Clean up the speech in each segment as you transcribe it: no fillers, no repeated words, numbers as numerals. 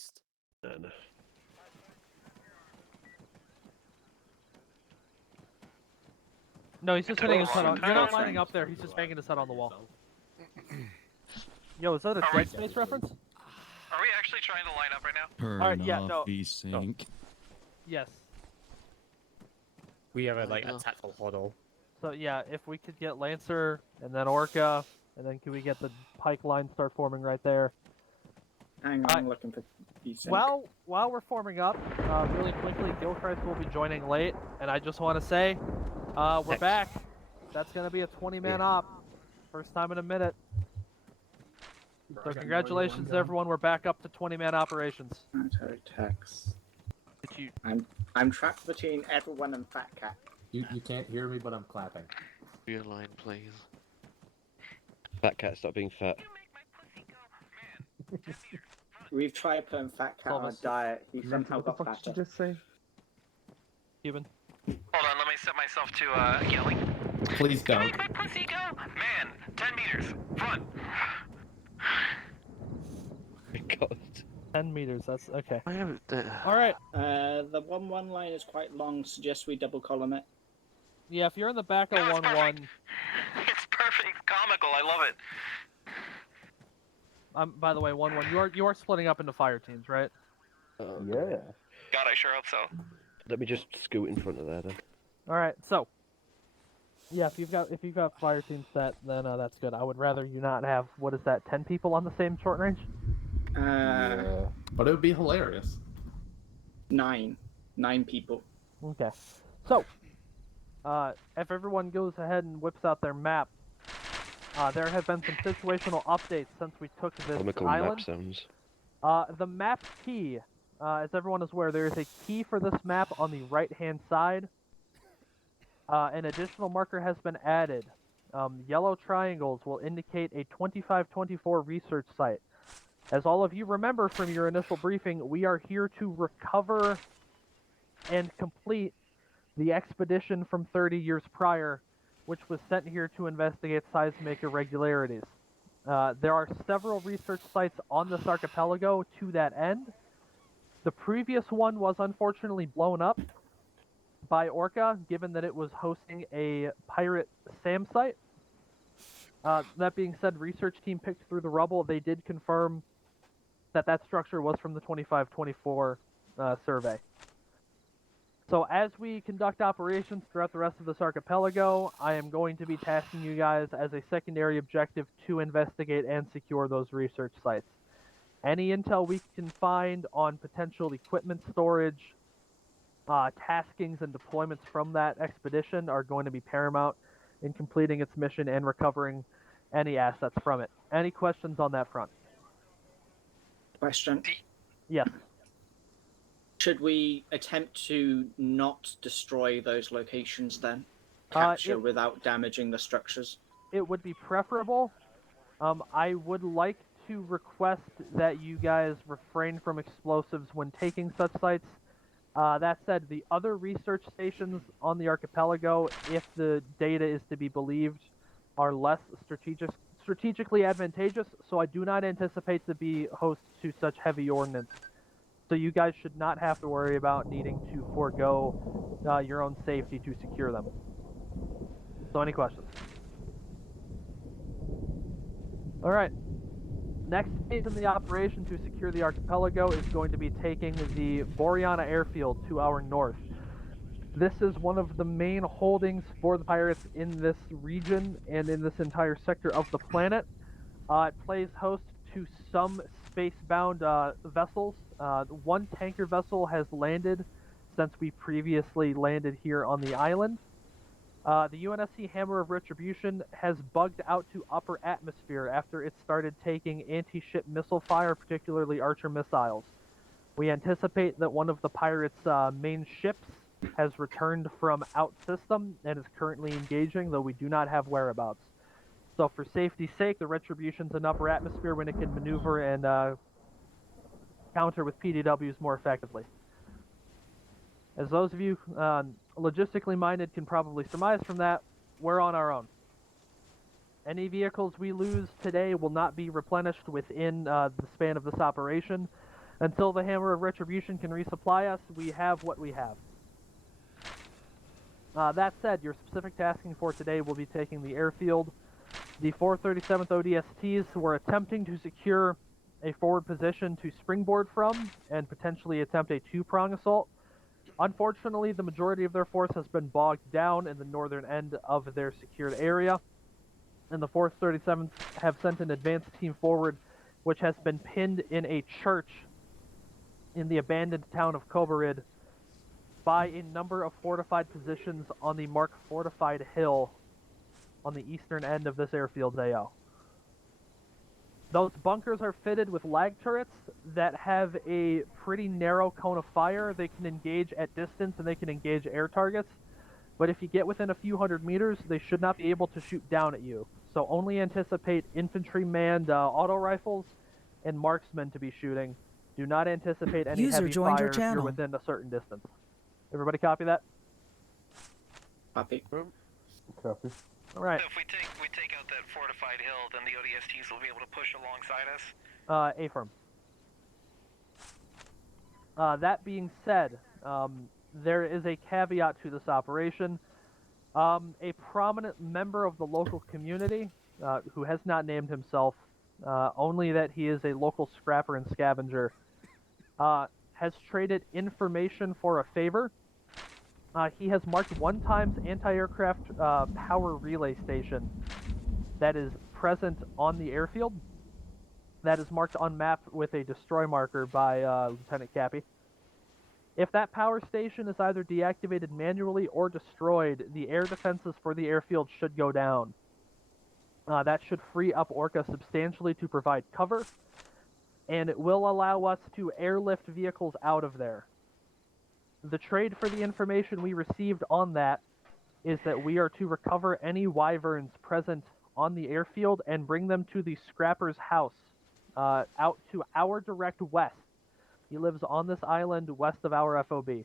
east. No. No, he's just hitting his head on. You're not Turn. lining up there. He's just banging his head on the wall. Yo, is that a Dead Space reference? Are we actually trying to line up right now? Turn Alright, yeah, off no. VSync. Yes. We have a tactical huddle. So yeah, if we could get Lancer and then Orca, and then can we get the pike line start forming right there? Hang on, I'm looking for VSync. While we're forming up, really quickly, Gilchrist will be joining late, and I just want to say, we're back. That's gonna be a 20-man op, first time in a minute. So congratulations, everyone. We're back up to 20-man operations. Military text. Did you? I'm trapped between everyone and Fat Cat. You can't hear me, but I'm clapping. Realign, please. Fat cat, stop being fat. We've tried putting Fat Cat on a diet. He somehow got fatter. What did you just say? Cuban. Hold on, let me set myself to yelling. Please don't. Make my pussy go! Man, 10 meters, front. God. 10 meters. That's okay. I haven't. All right. The 1-1 line is quite long. Suggest we double column it. Yeah, if you're in the back of No, it's 1-1. perfect. It's perfect. Comical. I love it. By the way, 1-1. You are splitting up into fire teams, right? Yeah. God, I sure hope so. Let me just scoot in front of there then. All right. So. Yeah, if you've got fire team set, then that's good. I would rather you not have 10 people on the same short range. Yeah. But it would be hilarious. 9 people. Okay. So, if everyone goes ahead and whips out their map, there have been some situational updates since we took this Comical island. map sounds. The map key, as everyone is aware, there is a key for this map on the right-hand side. An additional marker has been added. Yellow triangles will indicate a 2524 research site. As all of you remember from your initial briefing, we are here to recover and complete the expedition from 30 years prior, which was sent here to investigate seismic irregularities. There are several research sites on this archipelago to that end. The previous one was unfortunately blown up by Orca, given that it was hosting a pirate SAM site. That being said, research team picked through the rubble. They did confirm that structure was from the 2524 survey. So as we conduct operations throughout the rest of this archipelago, I am going to be tasking you guys as a secondary objective to investigate and secure those research sites. Any intel we can find on potential equipment storage, taskings and deployments from that expedition are going to be paramount in completing its mission and recovering any assets from it. Any questions on that front? Question. Yes. Should we attempt to not destroy those locations then? Capture without damaging the structures? It would be preferable. I would like to request that you guys refrain from explosives when taking such sites. That said, the other research stations on the archipelago, if the data is to be believed, are less strategically advantageous, so I do not anticipate to be host to such heavy ordnance. So you guys should not have to worry about needing to forego your own safety to secure them. So any questions? Alright. Next phase in the operation to secure the archipelago is going to be taking the Boreana airfield to our north. This is one of the main holdings for the pirates in this region and in this entire sector of the planet. It plays host to some space-bound vessels. One tanker vessel has landed since we previously landed here on the island. The UNSC Hammer of Retribution has bugged out to upper atmosphere after it started taking anti-ship missile fire, particularly Archer missiles. We anticipate that one of the pirates' main ships has returned from out system and is currently engaging, though we do not have whereabouts. So for safety's sake, the Retribution's in upper atmosphere when it can maneuver and counter with PDWs more effectively. As those of you logistically minded can probably surmise from that, we're on our own. Any vehicles we lose today will not be replenished within the span of this operation. Until the Hammer of Retribution can resupply us, we have what we have. That said, your specific tasking for today will be taking the airfield. The 437th ODSTs were attempting to secure a forward position to springboard from and potentially attempt a two-prong assault. Unfortunately, the majority of their force has been bogged down in the northern end of their secured area, and the 437th have sent an advance team forward, which has been pinned in a church in the abandoned town of Kobarid by a number of fortified positions on the Mark Fortified Hill on the eastern end of this airfield's AO. Those bunkers are fitted with lag turrets that have a pretty narrow cone of fire. They can engage at distance and they can engage air targets, but if you get within a few hundred meters, they should not be able to shoot down at you. So only anticipate infantry-manned auto rifles and marksmen to be shooting. Do not anticipate any User heavy joined fire your if you're channel. within a certain distance. Everybody copy that? Copy. Copy. All right. So if we take out that fortified hill, then the ODSTs will be able to push alongside us. Affirm. That being said, there is a caveat to this operation. A prominent member of the local community, who has not named himself, only that he is a local scrapper and scavenger, has traded information for a favor. He has marked one times anti-aircraft power relay station that is present on the airfield. That is marked on map with a destroy marker by Lieutenant Cappy. If that power station is either deactivated manually or destroyed, the air defenses for the airfield should go down. That should free up Orca substantially to provide cover, and it will allow us to airlift vehicles out of there. The trade for the information we received on that is that we are to recover any wyverns present on the airfield and bring them to the scrapper's house, out to our direct west. He lives on this island west of our FOB.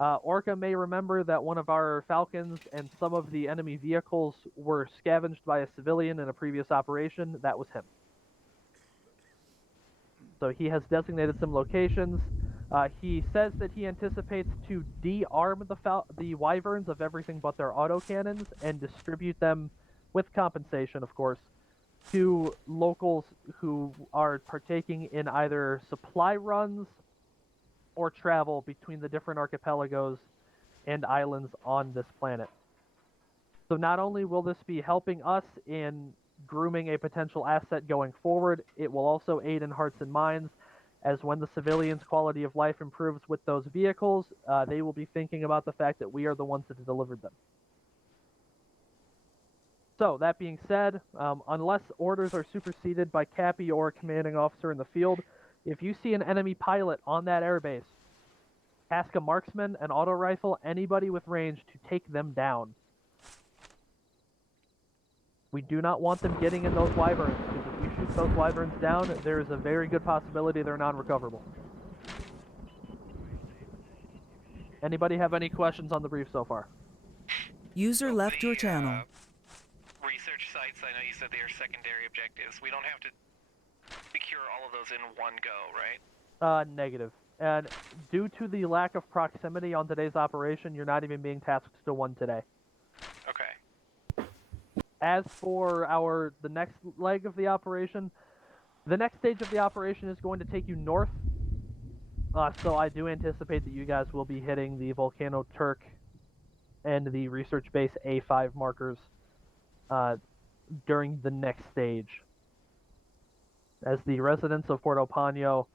Orca may remember that one of our Falcons and some of the enemy vehicles were scavenged by a civilian in a previous operation. That was him. So he has designated some locations. He says that he anticipates to de-arm the wyverns of everything but their autocannons and distribute them, with compensation of course, to locals who are partaking in either supply runs or travel between the different archipelagos and islands on this planet. So not only will this be helping us in grooming a potential asset going forward, it will also aid in hearts and minds, as when the civilians' quality of life improves with those vehicles, they will be thinking about the fact that we are the ones that delivered them. So, that being said, unless orders are superseded by Cappy or a commanding officer in the field, if you see an enemy pilot on that airbase, ask a marksman, an auto rifle, anybody with range to take them down. We do not want them getting in those wyverns, because if we shoot those wyverns down, there is a very good possibility they're non-recoverable. Anybody have any questions on the brief so far? User left your channel. Research sites, I know you said they are secondary objectives. We don't have to secure all of those in one go, right? Negative. And due to the lack of proximity on today's operation, you're not even being tasked to one today. Okay. As for the next leg of the operation, the next stage of the operation is going to take you north. So I do anticipate that you guys will be hitting the Volcano Turk and the research base A5 markers during the next stage. As the residents of Puerto Pano,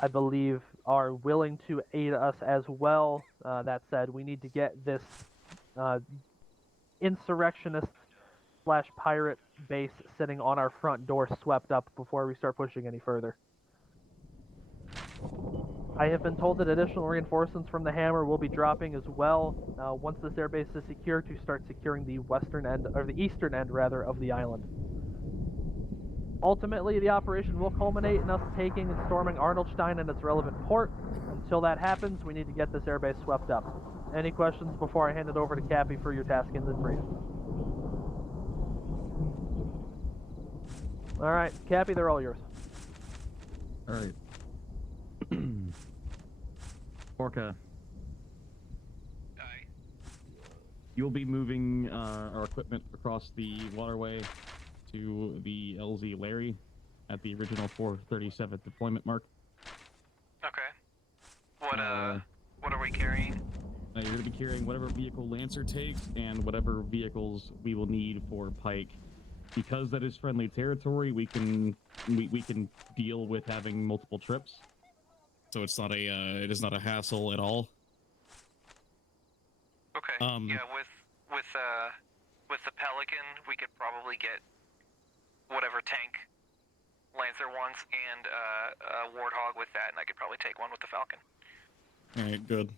I believe, are willing to aid us as well. That said, we need to get this insurrectionist / pirate base sitting on our front door swept up before we start pushing any further. I have been told that additional reinforcements from the Hammer will be dropping as well once this airbase is secure, to start securing the western end, or the eastern end rather, of the island. Ultimately, the operation will culminate in us taking and storming Arnoldstein and its relevant port. Until that happens, we need to get this airbase swept up. Any questions before I hand it over to Cappy for your task in the brief? Alright, Cappy, they're all yours. Alright. Orca, Aye. you'll be moving our equipment across the waterway to the LZ Larry at the original 437th deployment mark. Okay. What are we carrying? You're going to be carrying whatever vehicle Lancer takes and whatever vehicles we will need for Pike. Because that is friendly territory, we can deal with having multiple trips. So it's not it is not a hassle at all. Okay. Yeah, with the Pelican, we could probably get whatever tank Lancer wants and a Warthog with that, and I could probably take one with the Falcon. All right, good.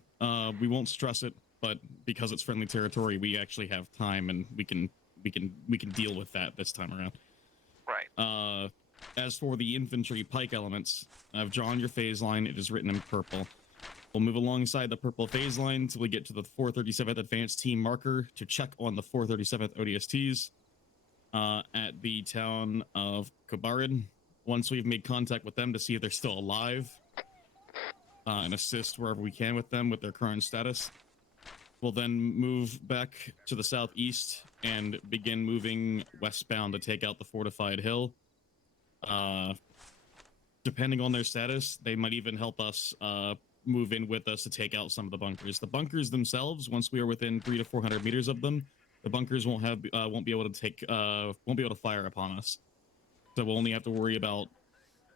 We won't stress it, but because it's friendly territory, we actually have time, and we can deal with that this time around. Right. As for the infantry Pike elements, I've drawn your phase line. It is written in purple. We'll move alongside the purple phase line until we get to the 437th Advanced Team marker to check on the 437th ODSTs at the town of Kobarid. Once we've made contact with them to see if they're still alive and assist wherever we can with them with their current status, we'll then move back to the southeast and begin moving westbound to take out the fortified hill. Depending on their status, they might even help us move in with us to take out some of the bunkers. The bunkers themselves, once we are within 300 to 400 meters of them, the bunkers won't be able to fire upon us. So we'll only have to worry about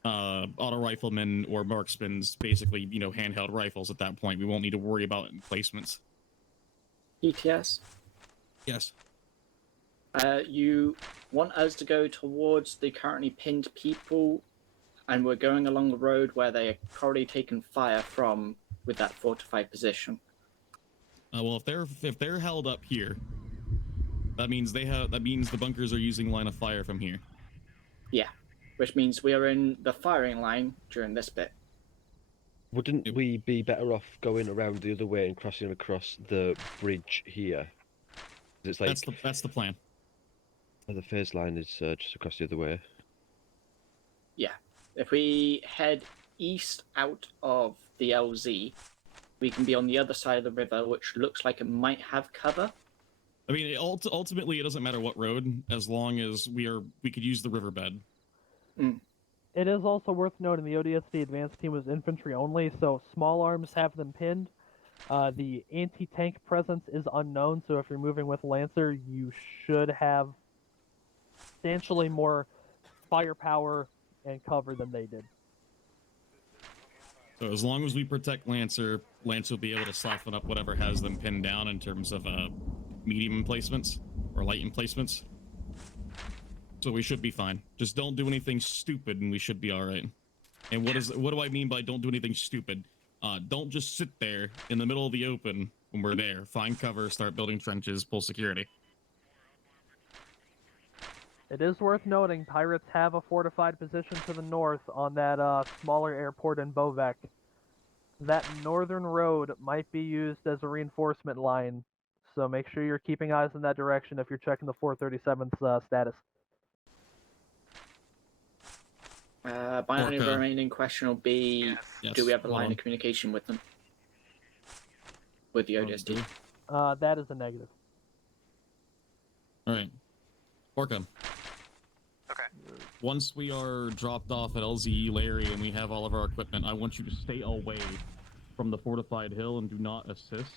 auto riflemen or marksmen, basically, handheld rifles at that point. We won't need to worry about emplacements. ETS? Yes. You want us to go towards the currently pinned people, and we're going along the road where they are already taken fire from with that fortified position. Well, if they're held up here, that means the bunkers are using line of fire from here. Yeah, which means we are in the firing line during this bit. Wouldn't we be better off going around the other way and crossing across the bridge here? It's like that's the plan. The phase line is just across the other way. Yeah, if we head east out of the LZ, we can be on the other side of the river, which looks like it might have cover. I mean, ultimately, it doesn't matter what road, as long as we could use the riverbed. Mm. It is also worth noting the ODST advanced team was infantry only, so small arms have them pinned. The anti-tank presence is unknown, so if you're moving with Lancer, you should have substantially more firepower and cover than they did. So as long as we protect Lancer will be able to soften up whatever has them pinned down in terms of medium emplacements or light emplacements. So we should be fine. Just don't do anything stupid and we should be all right. And what do I mean by don't do anything stupid? Don't just sit there in the middle of the open when we're there. Find cover, start building trenches, pull security. It is worth noting, pirates have a fortified position to the north on that smaller airport in Bovec. That northern road might be used as a reinforcement line, so make sure you're keeping eyes in that direction if you're checking the 437's status. My only remaining question will be, yes. do we have a line of communication with them? With the ODST? That is a negative. Alright. Orca. Okay. Once we are dropped off at LZE Larry and we have all of our equipment, I want you to stay away from the fortified hill and do not assist.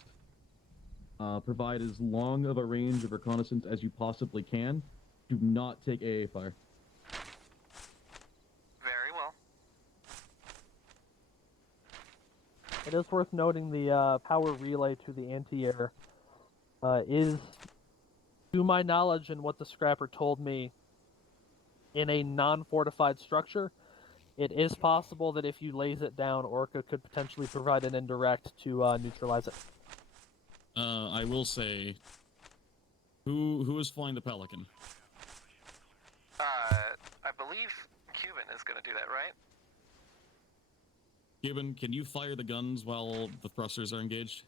Provide as long of a range of reconnaissance as you possibly can. Do not take AA fire. Very well. It is worth noting the power relay to the anti-air is, to my knowledge and what the scrapper told me, in a non-fortified structure. It is possible that if you lays it down, Orca could potentially provide an indirect to neutralize it. I will say, who is flying the Pelican? I believe Cuban is going to do that, right? Cuban, can you fire the guns while the thrusters are engaged?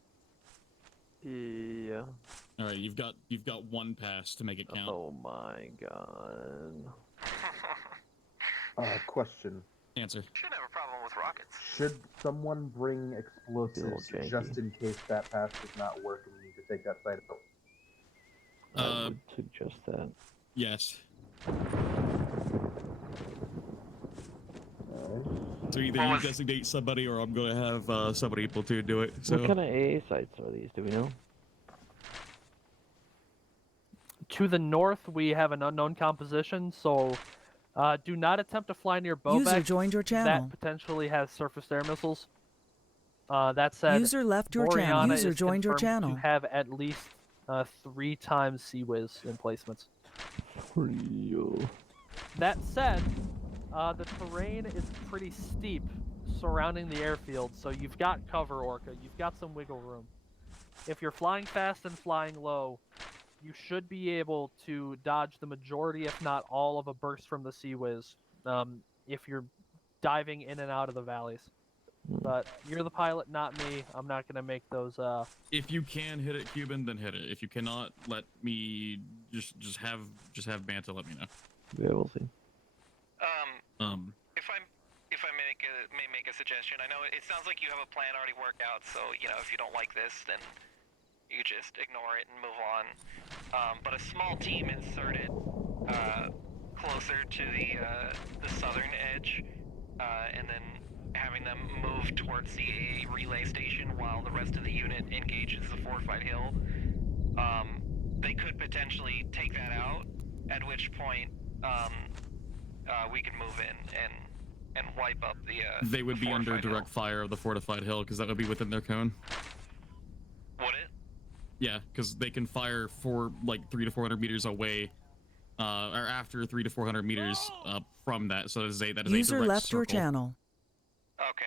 Yeah. All right, you've got one pass to make it count. Oh my god. Question. Answer. Shouldn't have a problem with with rockets. Should someone bring explosives janky. just in case that pass does not work and we need to take that site out? I would suggest that. Yes. Alright. So either you designate somebody, or I'm gonna have somebody platoon do it. So. What kind of AA sites are these? Do we know? To the north, we have an unknown composition, so do not attempt to fly near Bobek. User joined your channel. That potentially has surface air missiles. That said, User left your channel. Boreana User is joined your confirmed channel. to have at least 3 times Sea-Wiz emplacements. That said, the terrain is pretty steep surrounding the airfield, so you've got cover, Orca. You've got some wiggle room. If you're flying fast and flying low, you should be able to dodge the majority, if not all, of a burst from the Sea-Wiz if you're diving in and out of the valleys. But you're the pilot, not me. I'm not going to make those... If you can hit it, Cuban, then hit it. If you cannot, let me just have Banta let me know. Yeah, we'll see. If I may make a suggestion, I know it sounds like you have a plan already worked out, so, you know, if you don't like this, then you just ignore it and move on. But a small team inserted closer to the southern edge, and then having them move towards the AA relay station while the rest of the unit engages the fortified hill, they could potentially take that out, at which point we can move in and wipe up the They would the be under fortified direct fire of the fortified hill, because that would be within their cone. Would it? Yeah, because they can fire for like 300 to 400 meters away, or after 300 to 400 meters from that. So that is a User direct left your circle. channel. Okay.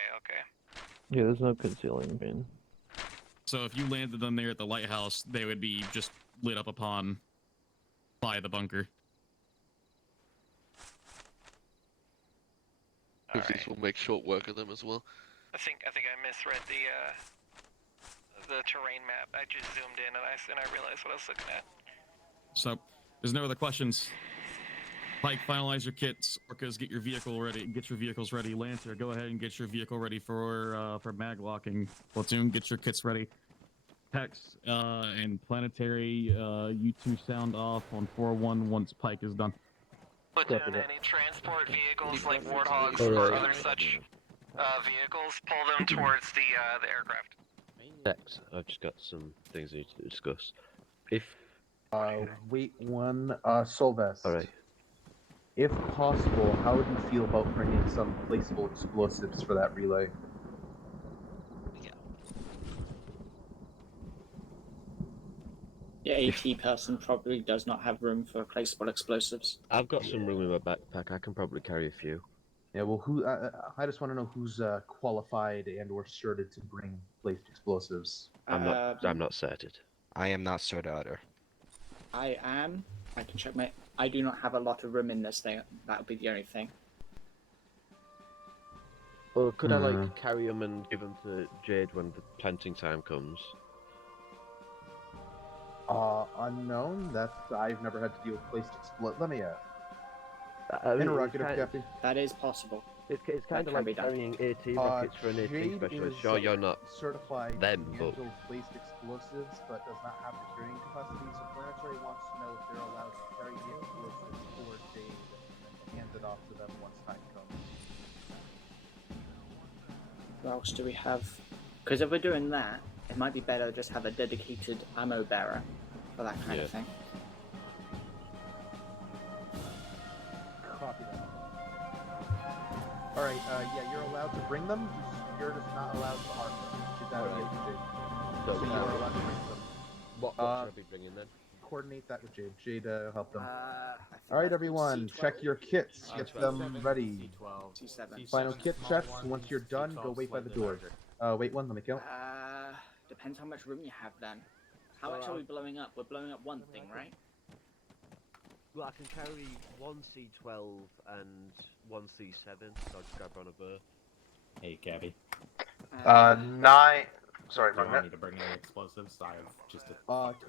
Yeah, there's no concealing, man. So if you landed them there at the lighthouse, they would be just lit up upon by the bunker. These will make short work of them as well. I think I misread the terrain map. I just zoomed in and I realized what I was looking at. So there's no other questions. Pike, finalize your kits. Orcas, get your vehicle ready. Get your vehicles ready. Lancer, go ahead and get your vehicle ready for mag locking. Platoon, get your kits ready. Hex and Planetary, you two sound off on 4-1 once Pike is done. Platoon, any transport vehicles like Warthogs or other such vehicles, pull them towards the aircraft. Next, I've just got some things I need to discuss. If Wait one, Solvest. Alright. If possible, how would you feel about bringing some placeable explosives for that relay? The AT person probably does not have room for placeable explosives. I've got some room in my backpack, I can probably carry a few. Yeah, well, I just want to know who's qualified and or certed to bring placed explosives. I'm not certed. I am not certed either. I am. I can check my... I do not have a lot of room in this thing. That would be the only thing. Well, could I like carry them and give them to Jade when the planting time comes? Unknown. I've never had to deal with placed explosives. Let me ask. Interrogative, Captain. That is possible. It's kind of can be like done. carrying AT rockets for an AT Jade specialist. is Sure, you're not certified them, to but- handle placed explosives, but does not have the carrying capacity. So Planetary wants to know if they're allowed to carry the explosives for Jade and hand it off to them once time comes. What else do we have? Because if we're doing that, it might be better to just have a dedicated ammo bearer for that kind of thing. Copy that. Alright, yeah, you're allowed to bring them, you're just not allowed to harm them. Is that right, Jade? So, So you are allowed to bring them. What should I be bringing then? Coordinate that with Jade. Jade, help them. I think Alright, that's everyone, C12. check your kits. Get them ready. C7. Final kit checks. Once you're done, go wait by the door. Wait one, let me count. Depends how much room you have then. How much are we blowing up? We're blowing up one thing, right? Well, I can carry one C12 and one C7, so I'll just grab on a burr. Hey, Gabby. 9. Sorry, Do you want me to bring any explosives? I have just a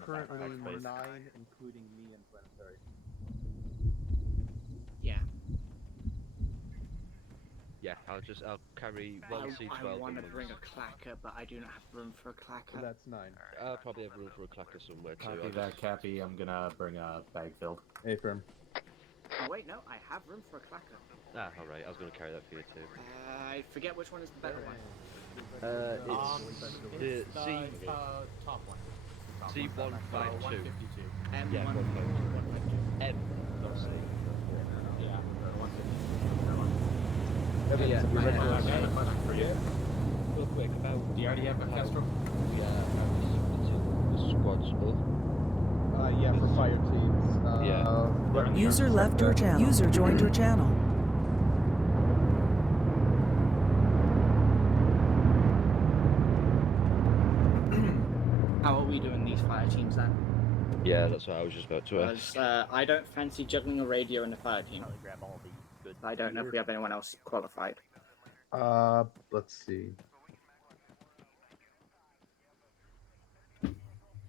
currently backpack space. 9, including me and Planetary. Yeah. Yeah, I'll carry one C12 I want to and bring a clacker, but I do not have room for a clacker. That's 9. I'll probably have room for a clacker somewhere too. Copy that, Cappy. I'm gonna bring a bag filled. Affirm. Oh wait, no, I have room for a clacker. Ah, alright, I was going to carry that for you too. I forget which one is the better one. It's the C... top one. C152. 152. M152. Yeah, 152. M, not C. Yeah, 152. Evans, Yeah, you're ready I to have a question for you. Real quick, about... Do you already have a Castro? We how we split the squads up. yeah, for fire teams. Yeah. User left your channel. User joined your channel. How are we doing these fire teams then? Yeah, that's what I was just about to ask. Because I don't fancy juggling a radio in a fire team. I don't know if we have anyone else qualified. Let's see.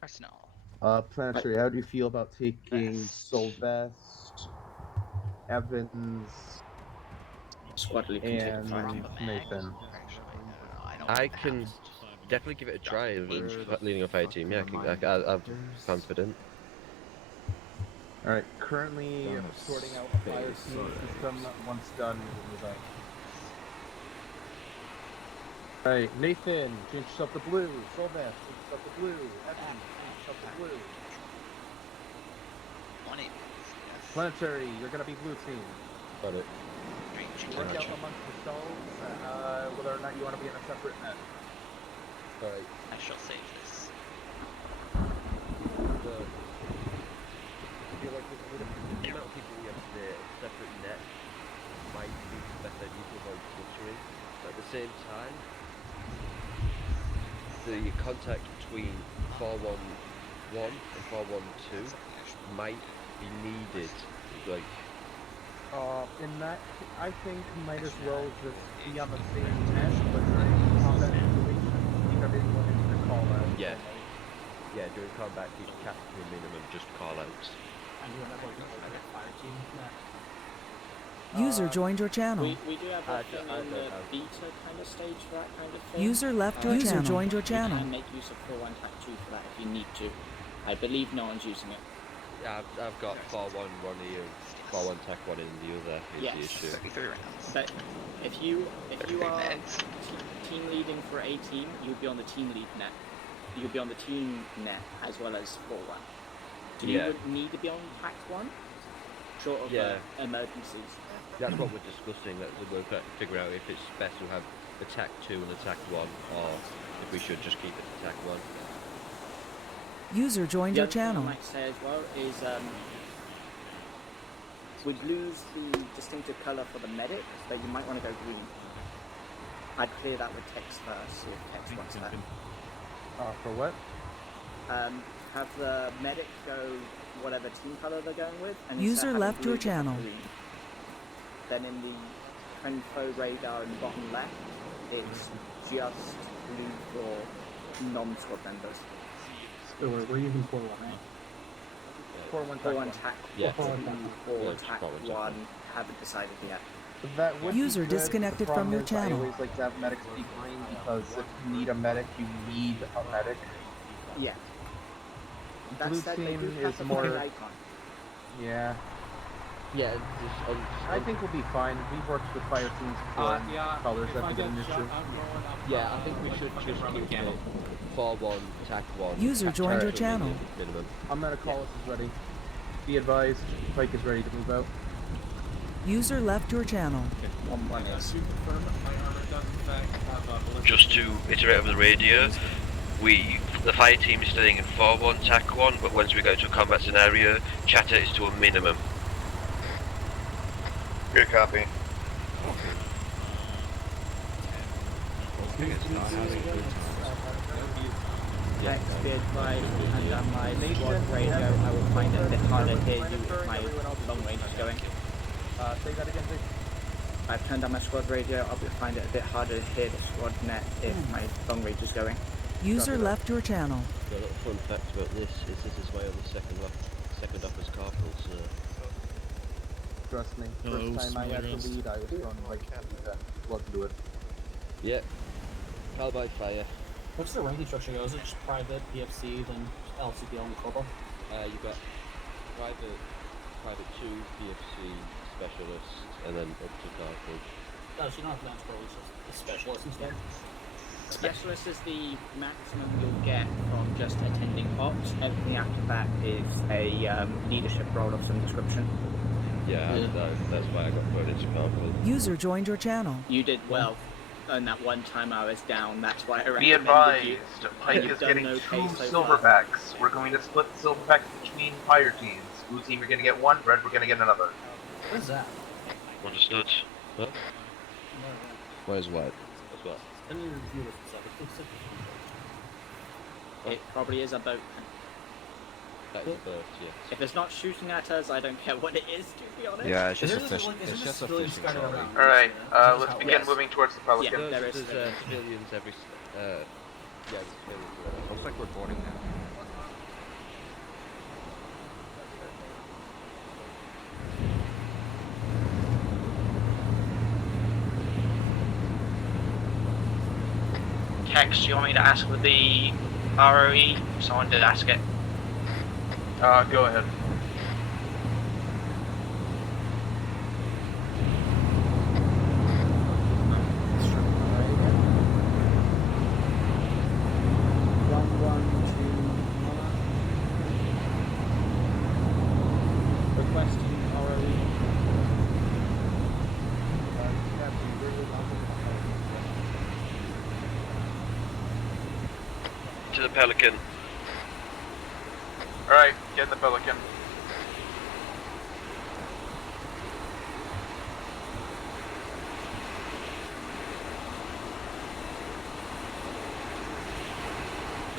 Arsenal. Planetary, how do you feel about taking Sylvest, Evans, Squad lead can take a fire team. and Nathan? I can definitely give it a try leading a fire team. Yeah, I'm confident. Alright, currently sorting out a fire team system. Once done, we'll move on. Alright, Nathan, change yourself to blue. Sylvester, change yourself to blue. Evan, change yourself to blue. 180. Planetary, you're gonna be blue team. Got it. Work out amongst yourselves whether or not you want to be in a separate net. Alright. I shall save this. I feel like with the amount of people we have today, a separate net might be the best idea to avoid cluttering. But at the same time, the contact between 411 and 412 might be needed. Like, in that, I think might as well just be on the same net, but during combat situation, leave everyone into the call out. yeah. Yeah, during combat, you cap to a minimum, just call outs. User joined your channel. We do have a thing in the beta kind of stage for that kind of thing. User left your channel. User joined your channel. You can make use of 4-1 Tac 2 for that if you need to. I believe no one's using it. Yeah, I've got 4-1 one here, 4-1 Tech 1 in the other, is the issue. 33 rounds. But if you are team leading for a team, you'll be on the team lead net. You'll be on the team net as well as 4-1. Do you need to be on Tac 1? Short of emergencies. That's what we're discussing, that we're trying to figure out if it's best to have attack 2 and attack 1, or if we should just keep it attack 1. User joined your channel. What I might say as well is we'd lose the distinctive colour for the medic, but you might want to go green. I'd clear that with text first, see if text wants that. For what? Have the medic go whatever team colour they're going with. And User left your channel. Green. Then in the info radar in the bottom left, it's just blue for non-squad members. So we're using 4-1, right? 4-1 Tac 1. Or Tac 1, haven't decided yet. That would User be good. disconnected The from your problem is channel. I always like to have medics be green because if you need a medic, you need a medic. Yeah. Blue team is more. Yeah. Yeah, I think we'll be fine. We've worked with fire teams before. Colors have been an issue. Yeah, I think we should just keep it 4-1, attack 1. User joined your channel. Minimum. I'm gonna call us is ready. Be advised, Pike is ready to move out. User left your channel. Just to iterate over the radio, the fire team is staying in 4-1 TAC 1, but once we go to a combat scenario, chatter is to a minimum. Good copy. Next be advised, and on my squad radio, I will find it a bit harder to hear you if my long range is going. Say that again, please. I've turned on my squad radio, I'll find it a bit harder to hear the squad net if my long range is going. User left your channel. The little fun fact about this is my only second office corporal, so... Trust me, Hello, first time I had to Smiles. lead, I was going like that. Let's do it. Yeah. Trial by fire. What's the ranking structure go? Is it just private, PFC, then LCPL and Corporal? You've got private 2, PFC, specialist, and then up to cartridge. Oh, so you don't have Lance Pro, it's just a specialist instead? Specialist is the maximum you'll get from just attending ops. Everything after that is a leadership role of some description. Yeah, that's why I got put into cartridge. User joined your channel. You did well. And that one time I was down, that's why I Be recommended you. advised, Pike You've is done getting okay 2 so far. silverbacks. We're going to split the silverbacks between fire teams. Blue team, you're going to get 1, red, we're going to get another. What is that? Understood. Huh? Where's what? What's what? I didn't review this stuff. It probably is a boat. That is a boat, yes. If it's not shooting at us, I don't care what it is, to be honest. Yeah, it's just a fish. It's just a fishing trolley. Alright, let's begin moving towards the Pelican. Yeah, there is. There's civilians every... yeah, there's civilians. Looks like we're boarding now. Text, do you want me to ask with the ROE? Someone did ask it. Go ahead. To the Pelican. Alright, get in the Pelican.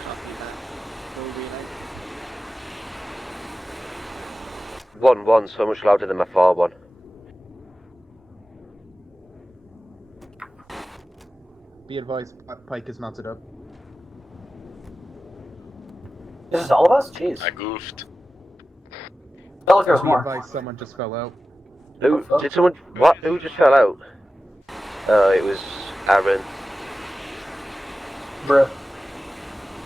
Copy that. Full relay. 1-1, so much louder than my 4-1. Be advised, Pike is mounted up. This is all of us? Jeez. I goofed. Felt like there was Be more. advised, someone just fell out. Who? Did someone... What? Who just fell out? It was Aaron. Bruh.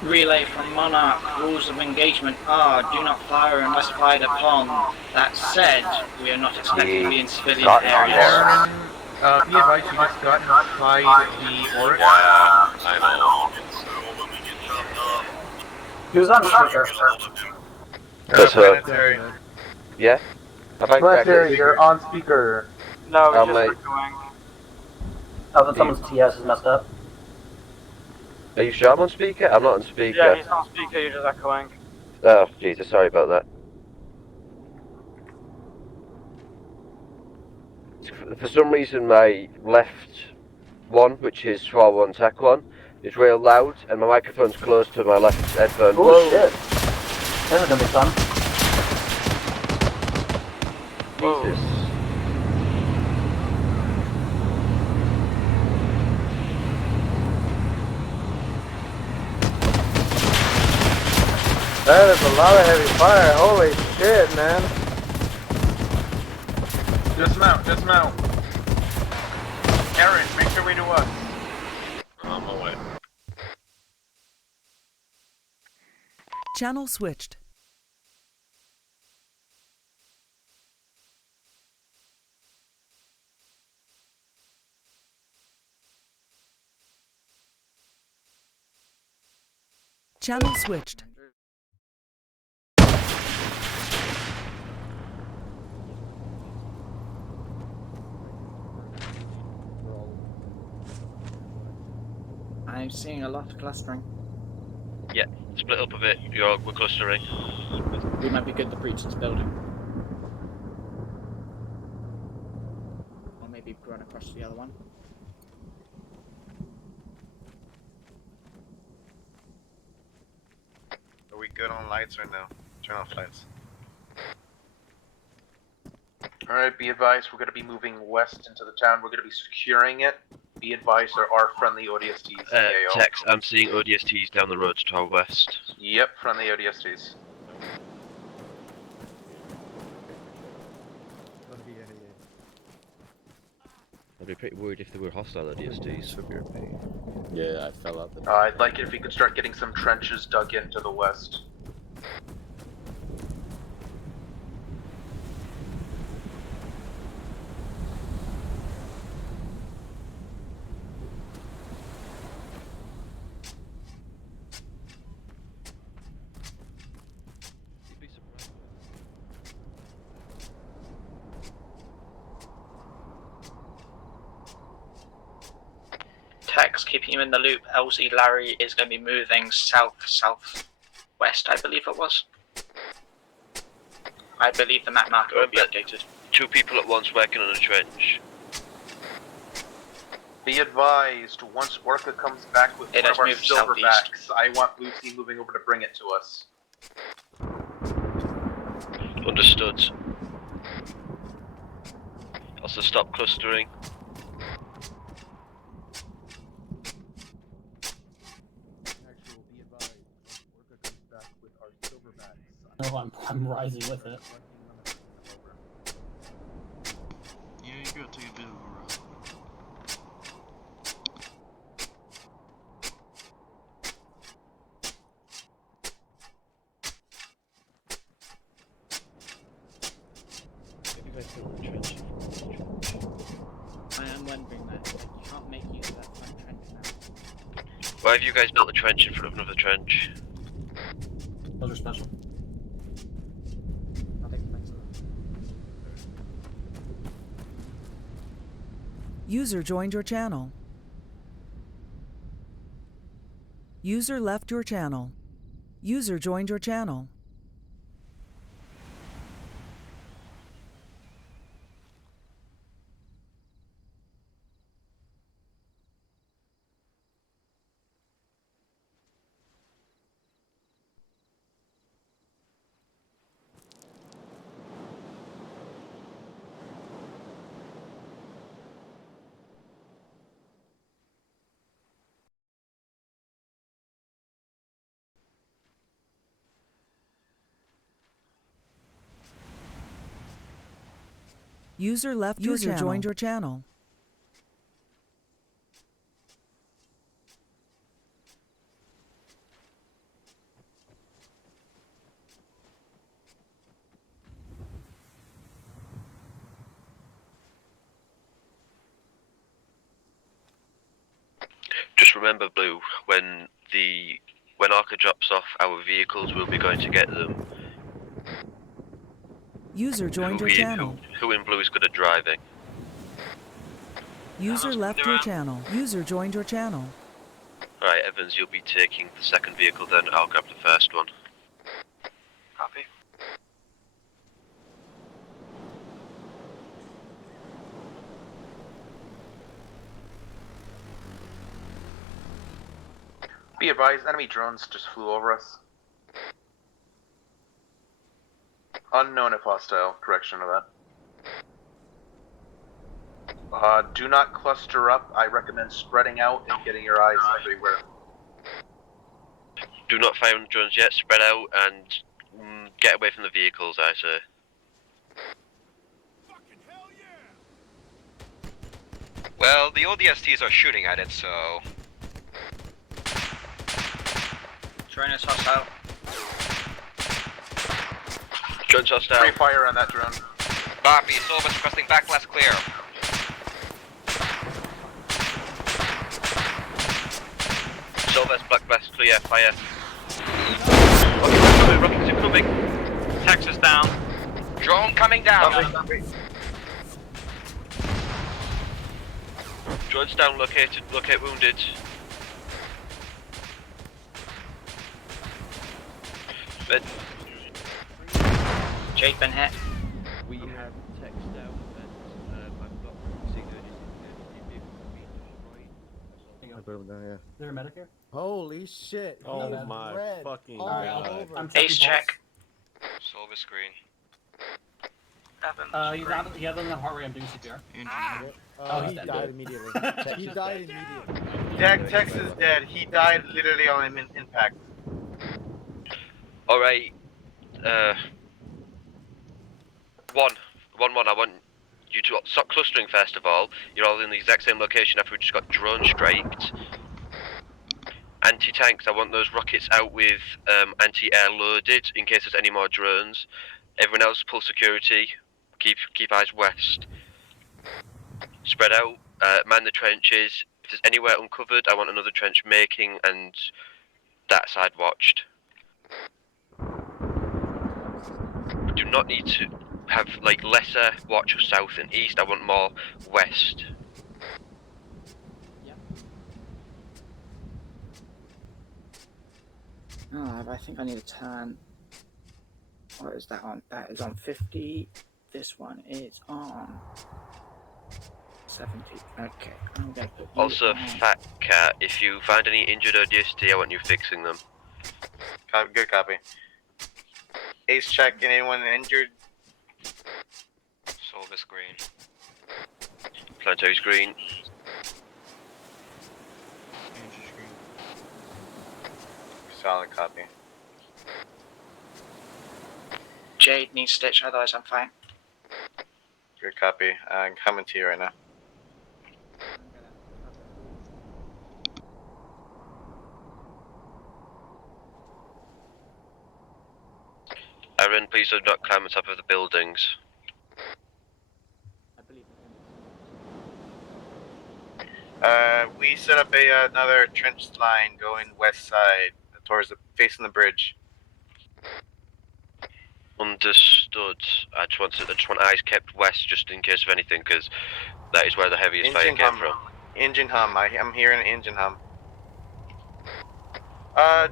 Relay from Monarch. Rules of engagement are do not fire unless fired upon. That said, we are not expected to be in civilian areas. Aaron, be advised, you just got inside the Aurora. I know. Who's on speaker? That's Planetary. Yeah? Have I Planetary, you're on speaker. No, Oh, just mate. going. Oh, then someone's TS is messed up. Are you sure I'm on speaker? I'm not on speaker. Yeah, he's on speaker, you're just echoing. Oh, Jesus, sorry about that. For some reason, my left one, which is 4-1 TAC 1, is real loud, and my microphone's close to my left headphone. Oh shit. This is gonna be fun. Jesus. That is a lot of heavy fire, holy shit, man. Dismount, dismount. Aaron, make your way to us. On my way. Channel switched. Channel switched. I'm seeing a lot of clustering. Yeah, split up a bit. We're clustering. We might be good to breach this building. Or maybe run across to the other one. Are we good on lights or no? Turn off lights. Alright, be advised, we're going to be moving west into the town. We're going to be securing it. Be advised, there are friendly ODSTs. Tex, I'm seeing ODSTs down the road to our west. Yep, friendly ODSTs. I'd be pretty worried if they were hostile ODSTs. Yeah, I fell out the. I'd like it if we could start getting some trenches dug into the west. Tex, keeping you in the loop, LZ Larry is going to be moving south-southwest, I believe it was. I believe the map marker will be updated. 2 people at once working on a trench. Be advised, once Orca comes back with It one has of our moved silverbacks, I want Lucy moving over to bring it to us. Understood. Also stop clustering. Actually, be advised, once Orca comes back with our silverbacks. No, I'm rising with it. Yeah, you gotta take a bit of a ride. Maybe guys build a trench. I am wondering that. I can't make use of that front trench now. Why have you guys built a trench in front of another trench? Those are special. I'll explain to them. User joined your channel. User left your channel. User joined your channel. User left your channel. User joined your channel. Just remember, Blue, when Arca drops off our vehicles, we'll be going to get them. User joined your channel. Who in Blue is good at driving? User left your channel. User joined your channel. Alright, Evans, you'll be taking the second vehicle then, I'll grab the first one. Copy. Be advised, enemy drones just flew over us. Unknown if hostile, correction of that. Do not cluster up. I recommend spreading out and getting your eyes everywhere. Do not fire on drones yet, spread out and get away from the vehicles, I say. Well, the ODSTs are shooting at it, so... Drone is hostile. Drone's hostile. Free fire on that drone. Copy, Silva's requesting backlash clear. Silva's black vest clear, fire. Rockets incoming. Texas down. Drone coming down. Drone's down, locate wounded. Bed. Jake been hit. We have text out and I've got seen Is there a medic here? Holy shit! Oh he is my red fucking all God. over. I'm Ace check. Silva screen. He had the heart rate. I'm doing CPR. Oh, he died immediately. He died immediately. Tex is dead. He died literally on impact. Alright, 1-1, I want you to stop clustering first of all. You're all in the exact same location after we just got drone striked. Anti-tanks, I want those rockets out with anti-air loaded in case there's any more drones. Everyone else pull security. Keep eyes west. Spread out, man the trenches. If there's anywhere uncovered, I want another trench making and that side watched. We do not need to have like lesser watch south and east, I want more west. Oh, I think I need to turn. What is that on? That is on 50. This one is on 70. Okay, I'm going to put you Also, on. Fat Cat, if you find any injured ODST, I want you fixing them. Good copy. Ace check, anyone injured? Solvis green. Planetary's green. Andrew's green. Solid copy. Jade needs stitch, otherwise I'm fine. Good copy. I'm coming to you right now. Aaron, please do not climb on top of the buildings. We set up another trench line going west side towards facing the bridge. Understood. I just want eyes kept west just in case of anything, because that is where the heaviest fire came from. Engine hum. I'm hearing an engine hum.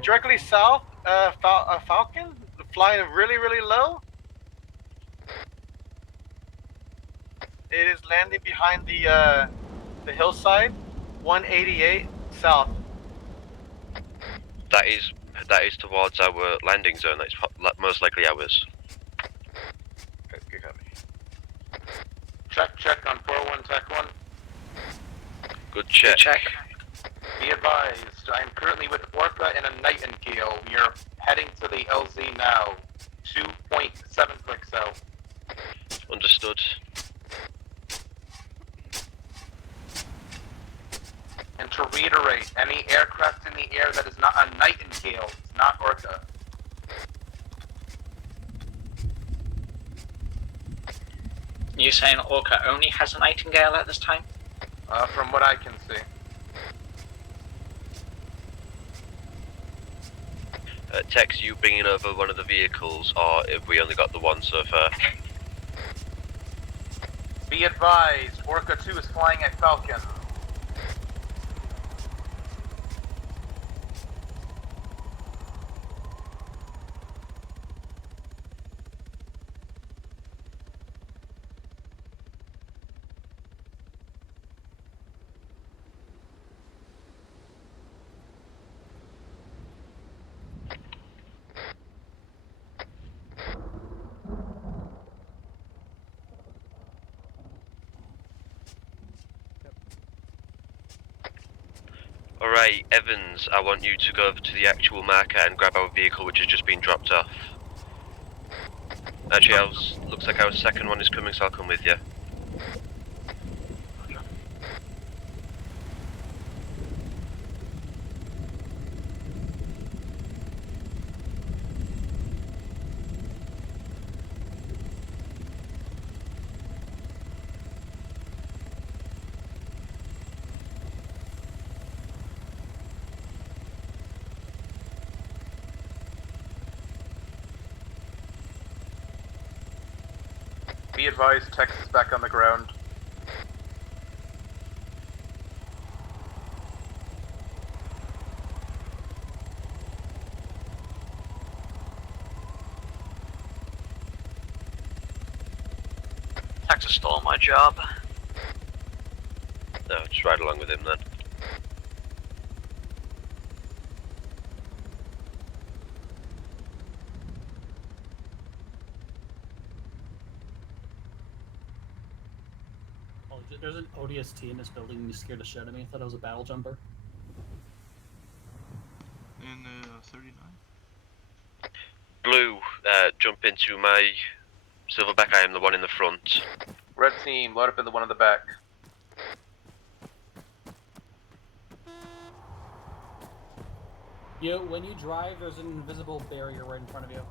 Directly south, Falcon, flying really low. It is landing behind the hillside, 188 south. That is towards our landing zone. That's most likely ours. Good copy. Check on 401 Tech 1. Good check. Good check. Be advised, I am currently with Orca in a Nightingale. We are heading to the LZ now. 2.7 clicks out. Understood. And to reiterate, any aircraft in the air that is not a Nightingale is not Orca. You saying Orca only has a Nightingale at this time? From what I can see. Tex, you bringing over one of the vehicles, or have we only got the one so far? Be advised, Orca 2 is flying at Falcon. Alright, Evans, I want you to go over to the actual marker and grab our vehicle which has just been dropped off. Actually, looks like our second one is coming, so I'll come with you. Be advised, Tex is back on the ground. Texas stole my job. No, just ride along with him then. Oh, there's an ODST in this building. You scared the shit out of me. I thought it was a battle jumper. In 39. Blue, jump into my silverback. I am the one in the front. Red team, load up in the one in the back. When you drive, there's an invisible barrier right in front of you.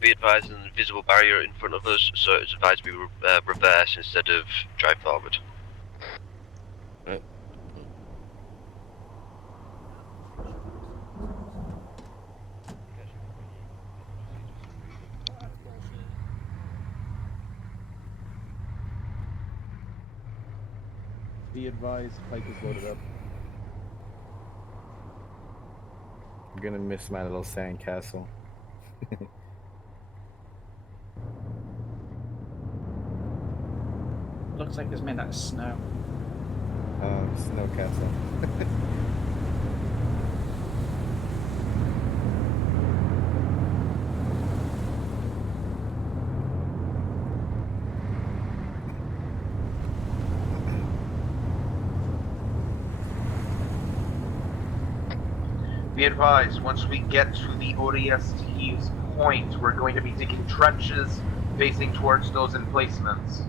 Be advised, an invisible barrier in front of us, so it's advised we reverse instead of drive forward. Be advised, Pike is loaded up. I'm gonna miss my little sandcastle. Looks like it's made out of snow. Snow castle. Be advised, once we get to the ODST's point, we're going to be digging trenches facing towards those emplacements.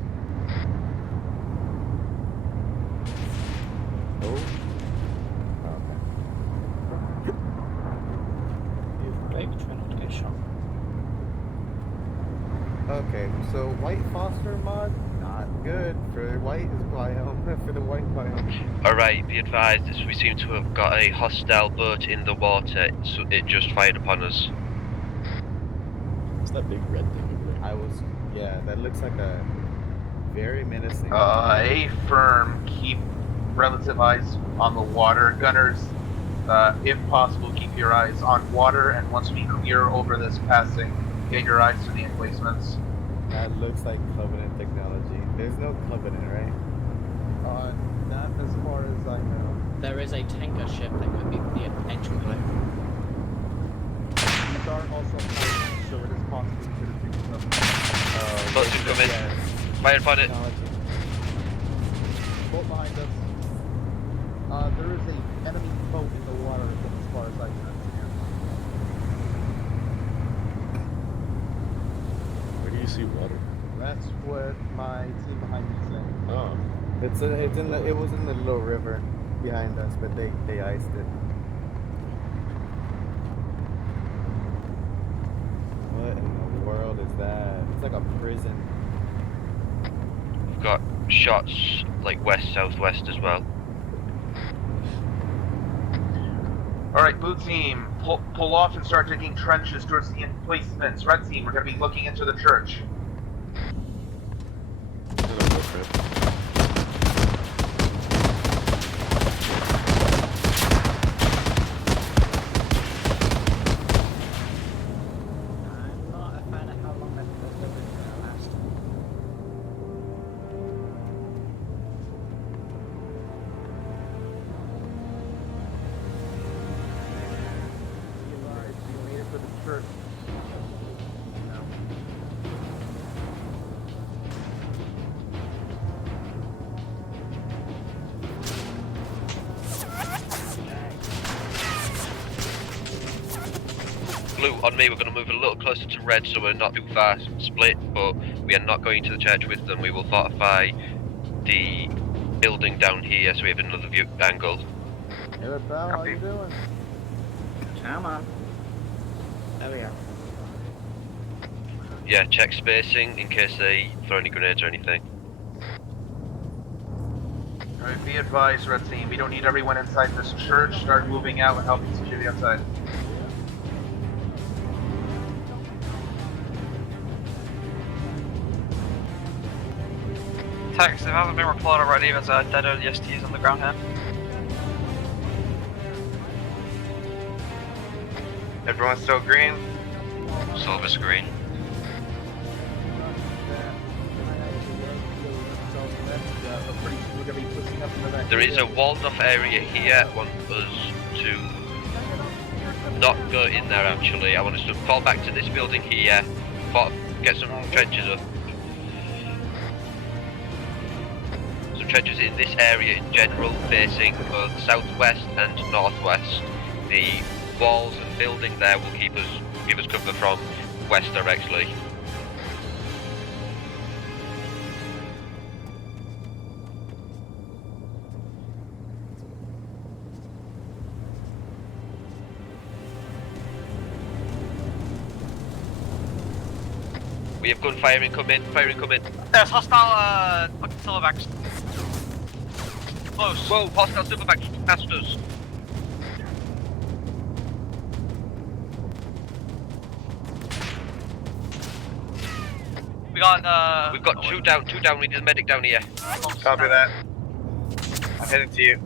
Baby trying not to get shot. Okay, so white phosphor mod, not good for white biome, for the white biome. Alright, be advised, as we seem to have got a hostile boat in the water, so it just fired upon us. What's that big red thing over there? Yeah, that looks like a very menacing. A firm, keep relative eyes on the water. Gunners, if possible, keep your eyes on water, and once we clear over this passing, get your eyes to the emplacements. That looks like Covenant technology. There's no Covenant, right? Not as far as I know. There is a tanker ship that could be the potential clue. These are also pilots, so it is possible we could have picked them up. Boats have come in. Fire upon it. Boat behind us. There is an enemy boat in the water as far as I can understand. Where do you see water? That's what my team behind me is saying. Oh. It was in the little river behind us, but they iced it. What in the world is that? It's like a prison. We've got shots like west, southwest as well. Alright, blue team, pull off and start digging trenches towards the emplacements. Red team, we're going to be looking into the church. Blue, on me, we're going to move a little closer to red so we're not too far split, but we are not going to the church with them. We will fortify the building down here so we have another view angle. Hey, pal, how you doing? Come on. There we are. Yeah, check spacing in case they throw any grenades or anything. Alright, be advised, Red team, we don't need everyone inside this church. Start moving out and helping secure the outside. Text, there hasn't been replied already, there's a dead ODSTs on the ground here. Everyone's still green? Silver's green. There is a walled off area here. I want us to not go in there actually. I want us to fall back to this building here, get some trenches up. Some trenches in this area in general, facing both southwest and northwest. The walls and building there will keep us give us cover from west directly. We have gunfire incoming, fire incoming. There's hostile fucking silverbacks. Close. Whoa, hostile silverbacks past us. We got We've got two down, we need a medic down here. Copy that. I'm heading to you.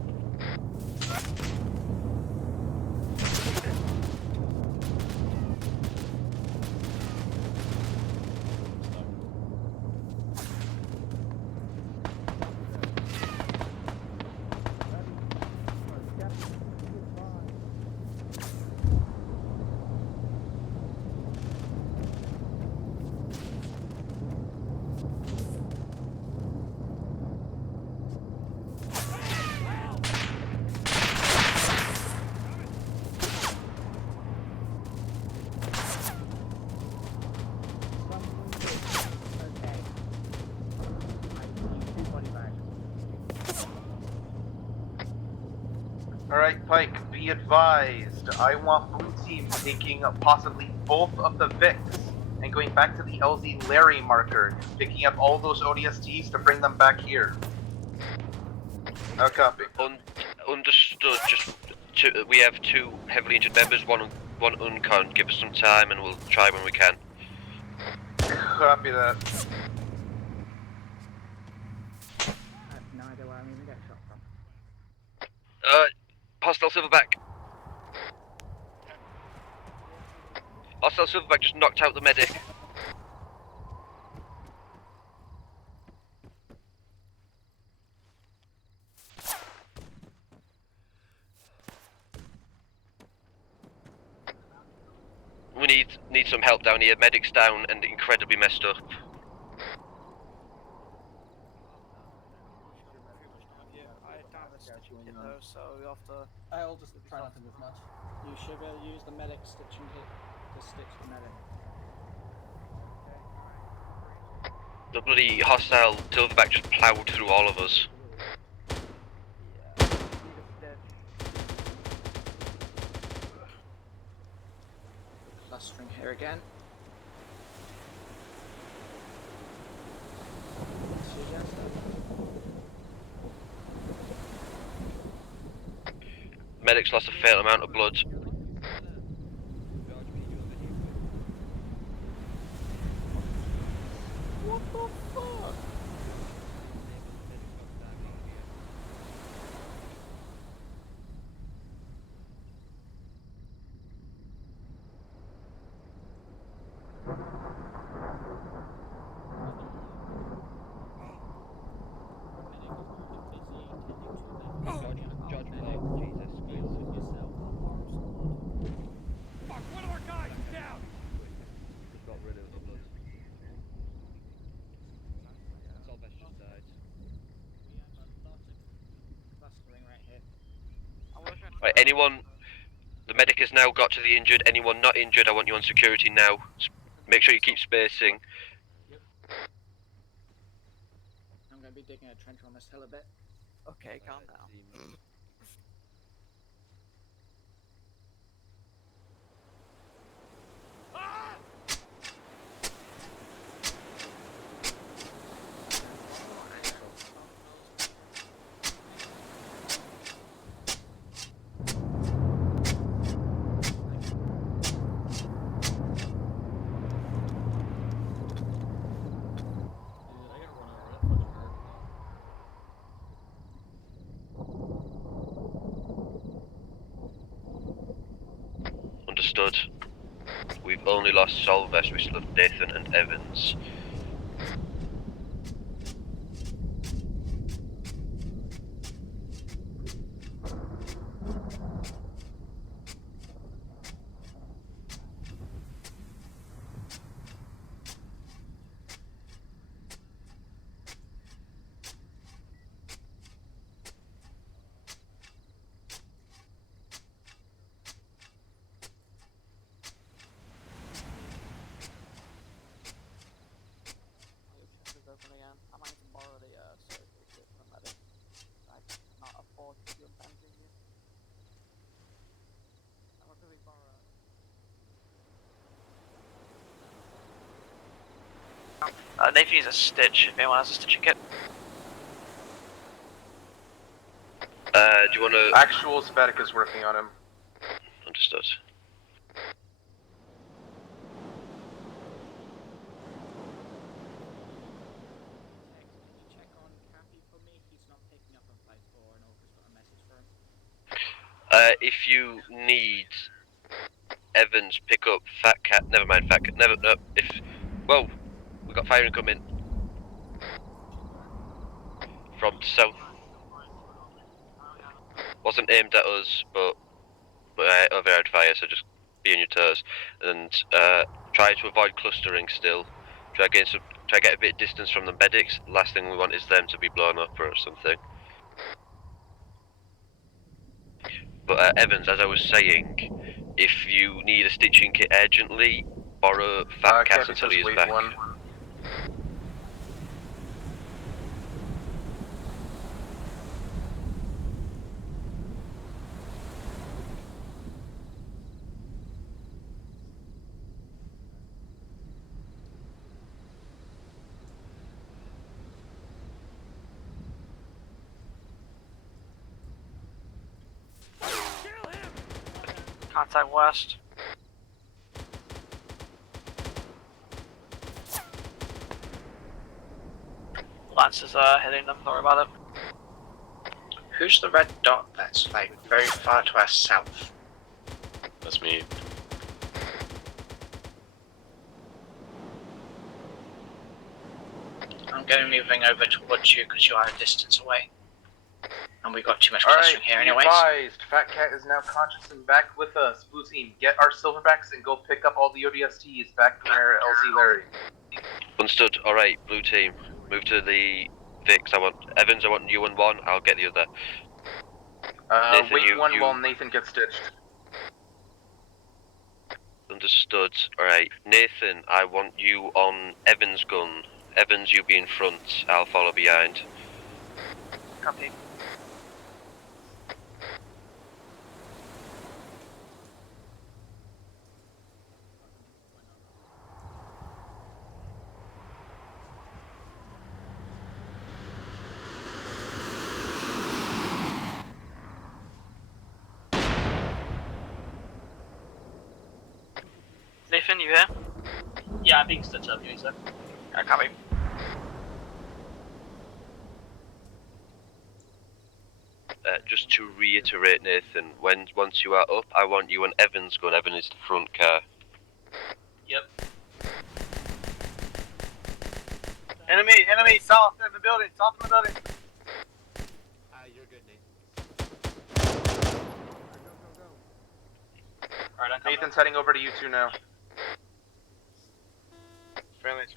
Alright, Pike, be advised. I want blue team taking possibly both of the Vics and going back to the LZ Larry marker, picking up all those ODSTs to bring them back here. No copy. Understood. We have two heavily injured members, one uncon. Give us some time and we'll try when we can. Copy that. I have no idea where I'm even getting shot from. Hostile silverback. Hostile silverback just knocked out the medic. We need some help down here. Medic's down and incredibly messed up. So we have to. I'll just try not to move much. You should be able to use the medic stitching hit to stitch the medic. The bloody hostile silverback just ploughed through all of us. Clustering here again. Medic's lost a fair amount of blood. What the fuck? Right, anyone, the medic has now got to the injured. Anyone not injured, I want you on security now. Make sure you keep spacing. I'm going to be digging a trench on this hill a bit. Okay, calm down. Understood. We've only lost Solvest, we still have Nathan and Evans. Nathan needs a stitch if anyone has a stitching kit. Do you want to... Actual Spatic is working on him. Understood. If you need Evans, pick up Fat Cat. Never mind, Fat Cat. Never. No. If. Whoa, we got firing coming from south. Wasn't aimed at us, but overhead fire. So just be on your toes and try to avoid clustering. Still, try to get a bit of distance from the medics. Last thing we want is them to be blown up or something. But Evans, as I was saying, if you need a stitching kit urgently, borrow Fat Cat until he is back. One. Contact west. Lance is hitting them, don't worry about it. Who's the red dot that's like very far to our south? That's me. I'm going to be moving over towards you because you are a distance away. And we got too much clustering here anyways. Advised. Fat Cat is now conscious and back with us. Blue team, get our silverbacks and go pick up all the ODSTs back near LC Larry. Understood. Alright, blue team. Move to the Vix. Evans, I want you on one, I'll get the other. Nathan, wait one while Nathan gets stitched. Understood. Alright. Nathan, I want you on Evans' gun. Evans, you be in front, I'll follow behind. Copy. Nathan, you here? Yeah, I'm being stitched up, you sir. Copy. Just to reiterate, Nathan, once you are up, I want you on Evans' gun. Evan is the front car. Yep. Enemy, south in the building, You're good, Nate. Alright, I'm coming. Nathan's heading over to you two now. Friendlies.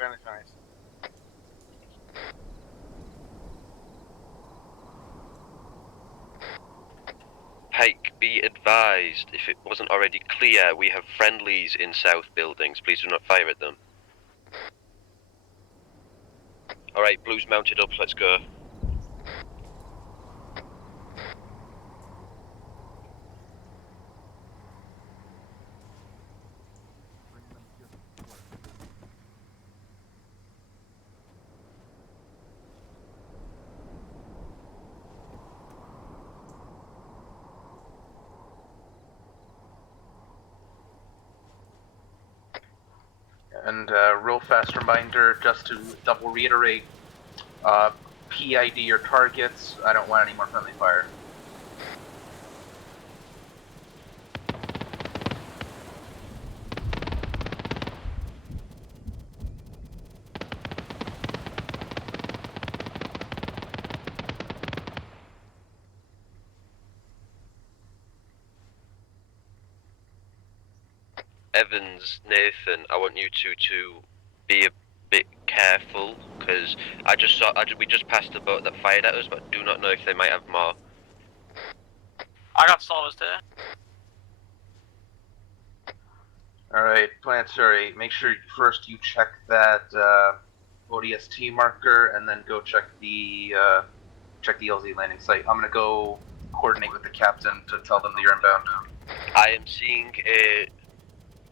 Pike, be advised, if it wasn't already clear, we have friendlies in south buildings. Please do not fire at them. Alright, blue's mounted up, let's go. And real fast reminder, just to double reiterate, PID your targets. I don't want any more friendly fire. Evans, Nathan, I want you two to be a bit careful, because we just passed the boat that fired at us, but I do not know if they might have more. I got solvers there. Alright, Planetary, make sure first you check that ODST marker, and then go check the LZ landing site. I'm gonna go coordinate with the captain to tell them that you're inbound. I am seeing a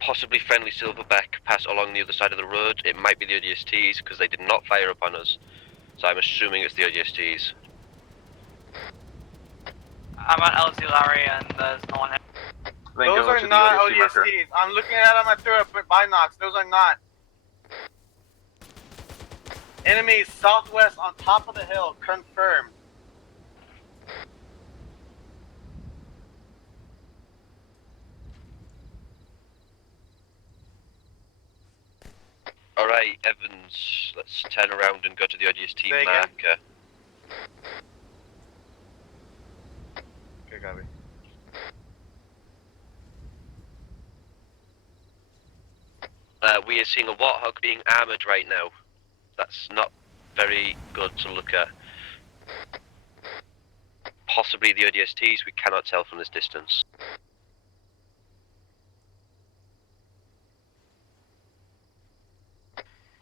possibly friendly silverback pass along the other side of the road. It might be the ODSTs because they did not fire upon us. So I'm assuming it's the ODSTs. I'm on LZ Larry and there's no one here. Then Those go are to the not ODST marker. ODSTs. I'm looking at them through a binocs. Those are not. Enemies southwest on top of the hill. Confirmed. Alright, Evans, let's turn around and go to the ODST Say again? marker. Okay, copy. We are seeing a Warthog being armoured right now. That's not very good to look at. Possibly the ODSTs, we cannot tell from this distance.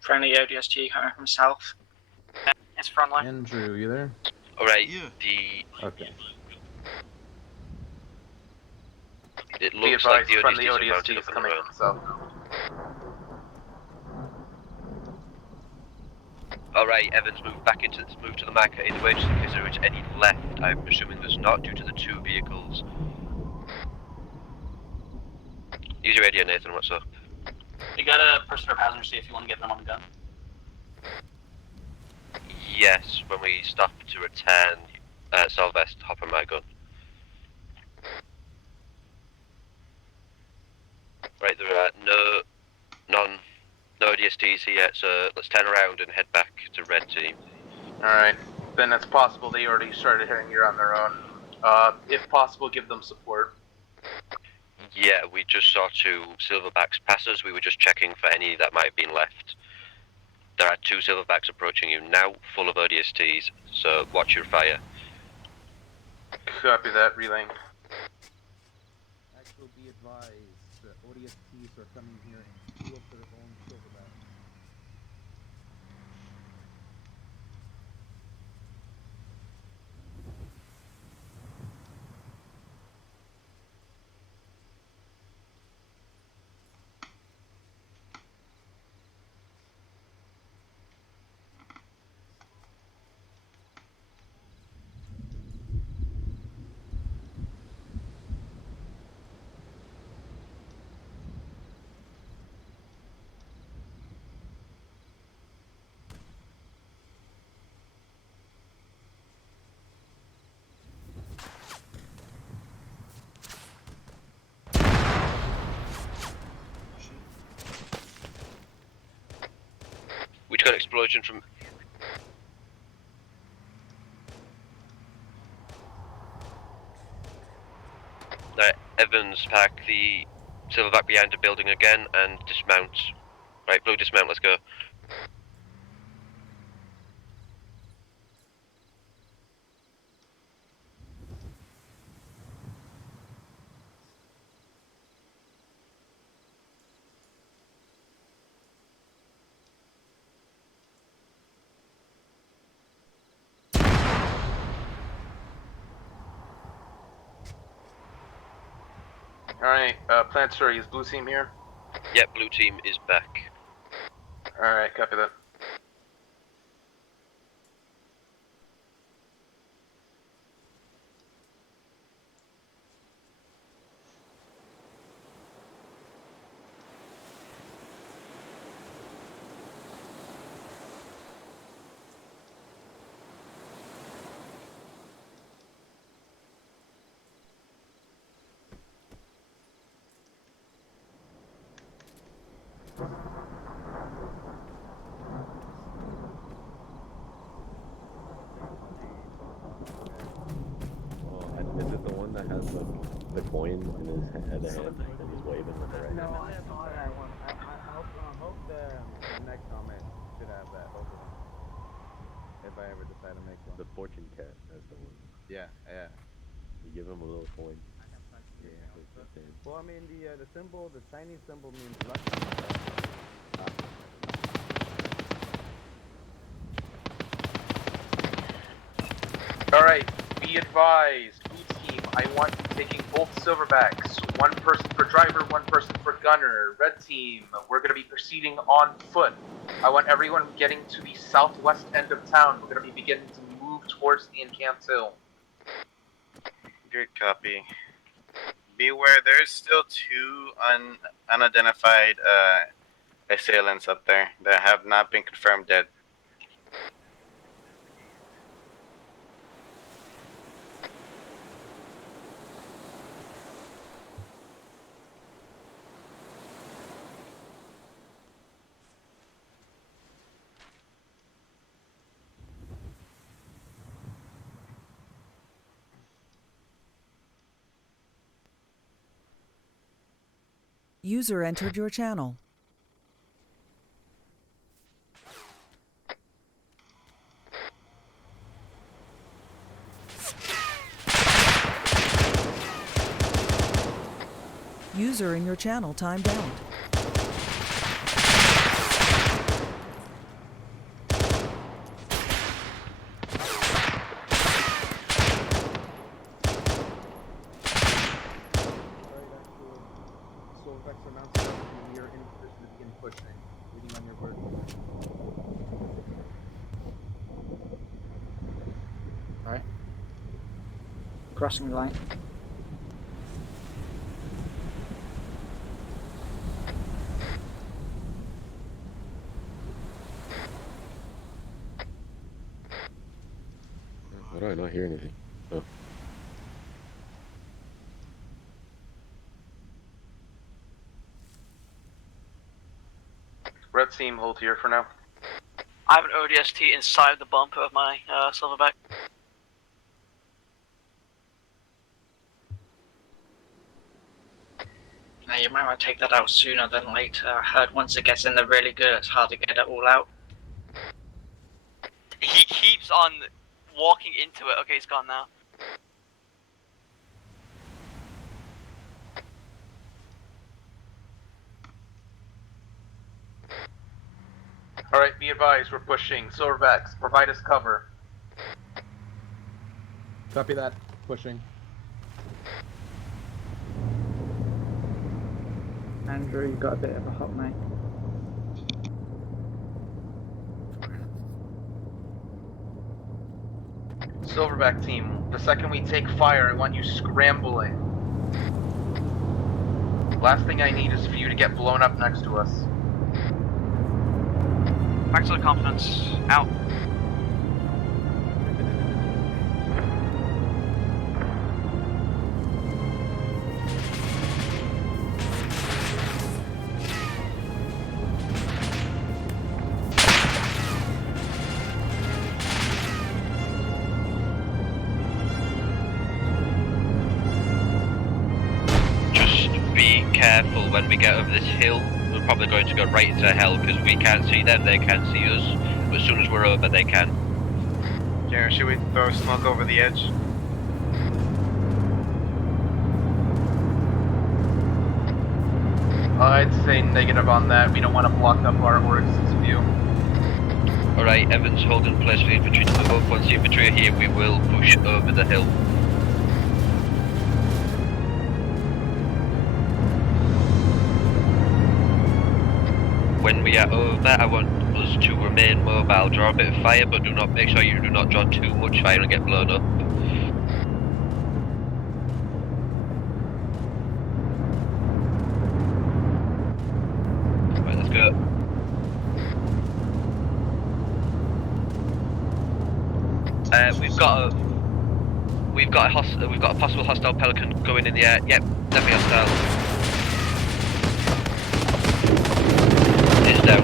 Friendly ODST coming from south. It's front line. Andrew, you there? Alright, Okay. It Be looks like advised, the friendly ODSTs are mounted ODST up is on coming their own. from south. Alright, Evans, move to the marker anyway, just in case there is any left. I'm assuming there's not due to the 2 vehicles. Use your radio, Nathan, what's up? You got a person or passenger seat if you want to get them on the gun. Yes, when we stop to return, Sylvester, hop on my gun. Right, there are no ODSTs here, so let's turn around and head back to red team. Alright, then it's possible they already started heading here on their own. If possible, give them support. Yeah, we just saw 2 silverbacks pass us. We were just checking for any that might have been left. There are 2 silverbacks approaching you now, full of ODSTs, so watch your fire. Copy that, relaying. Actually, be advised, ODSTs are coming here in 2 of their own silverbacks. We just got an explosion from... Evans, park the silverback behind the building again and dismount. Right, Blue, dismount, let's go. Alright, Plant Story, is Blue Team here? Yep, Blue team is back. Alright, copy that. Is it the one that has the coin in his hand and he's waving with it right No, now? I saw that one. I hope the next comment should have that, both of them. If I ever decide to make one. The fortune cat, that's the one. Yeah, yeah. You give him a little coin. Yeah. That's it. Well, I mean, the symbol, the Chinese symbol means lucky. Alright, be advised, Blue Team, I want you taking both silverbacks. One person for driver, one person for gunner. Red team, we're going to be proceeding on foot. I want everyone getting to the southwest end of town. We're going to be beginning to move towards the encamped hill. Good copy. Beware, there's still two unidentified assailants up there that have not been confirmed dead. User entered your channel. User in your channel timed out. Silverbacks announced that we are in position to begin pushing. Waiting on your word. Right. Crossing the line. Why do I not hear anything? Oh. Red team, hold here for now. I have an ODST inside the bumper of my silverback. Now you might want to take that out sooner than later. I heard once it gets in there really good, it's hard to get it all out. He keeps on walking into it. Okay, he's gone now. Alright, be advised, we're pushing. Silverbacks, provide us cover. Copy that. Pushing. Andrew, you got a bit of a hot mate. Silverback team, the second we take fire, I want you scrambling. Last thing I need is for you to get blown up next to us. Back to the confidence. Out. Careful when we get over this hill. We're probably going to go right into hell because we can't see them, they can't see us. But as soon as we're over, they can. Jared, should we throw smoke over the edge? I'd say negative on that. We don't want to block up our Oryx's view. Alright, Evans, hold in place for the infantry to move up. Once the infantry are here, we will push over the hill. When we are over, I want us to remain mobile. Draw a bit of fire, but make sure you do not draw too much fire and get blown up. Right, let's go. We've got a possible hostile Pelican going in the air. Yep, definitely hostile. It's down.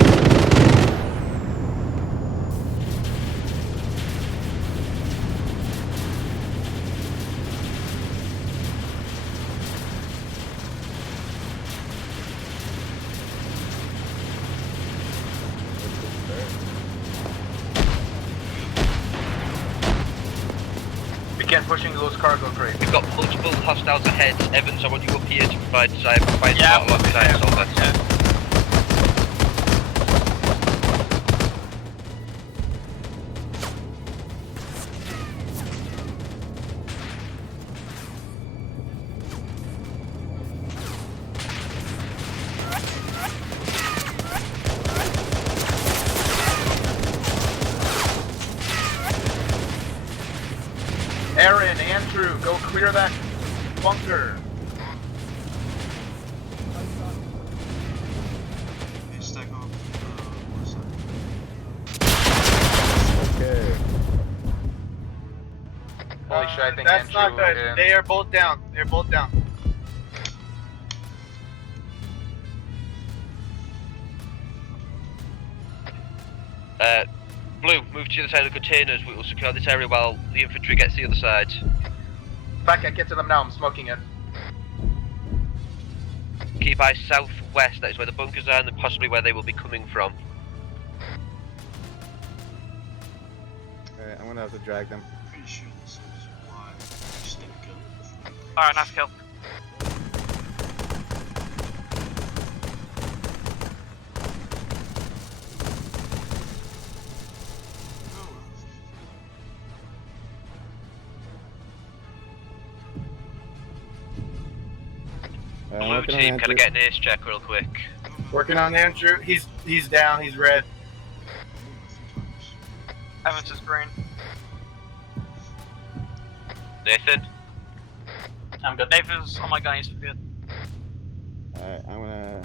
Begin pushing those cargo crates. We've got multiple hostiles ahead. Evans, I want you up here to provide support alongside Solver. Aaron, Andrew, go clear that bunker. Okay. Holy shit, I think That's not Andrew good. They are both down. They're both down. Blue, move to the other side of the containers. We will secure this area while the infantry gets the other side. Back, I get to them now. I'm smoking it. Keep eyes southwest. That is where the bunkers are and possibly where they will be coming from. Alright, I'm gonna have to drag them. Pretty sure this is why you stick Gelum. Alright, nice kill. Blue team, can I get an ace check real quick? Working on Andrew. He's down. He's red. Evans is green. Nathan? I'm good. Nathan's on my gun, he's good. Alright, I'm gonna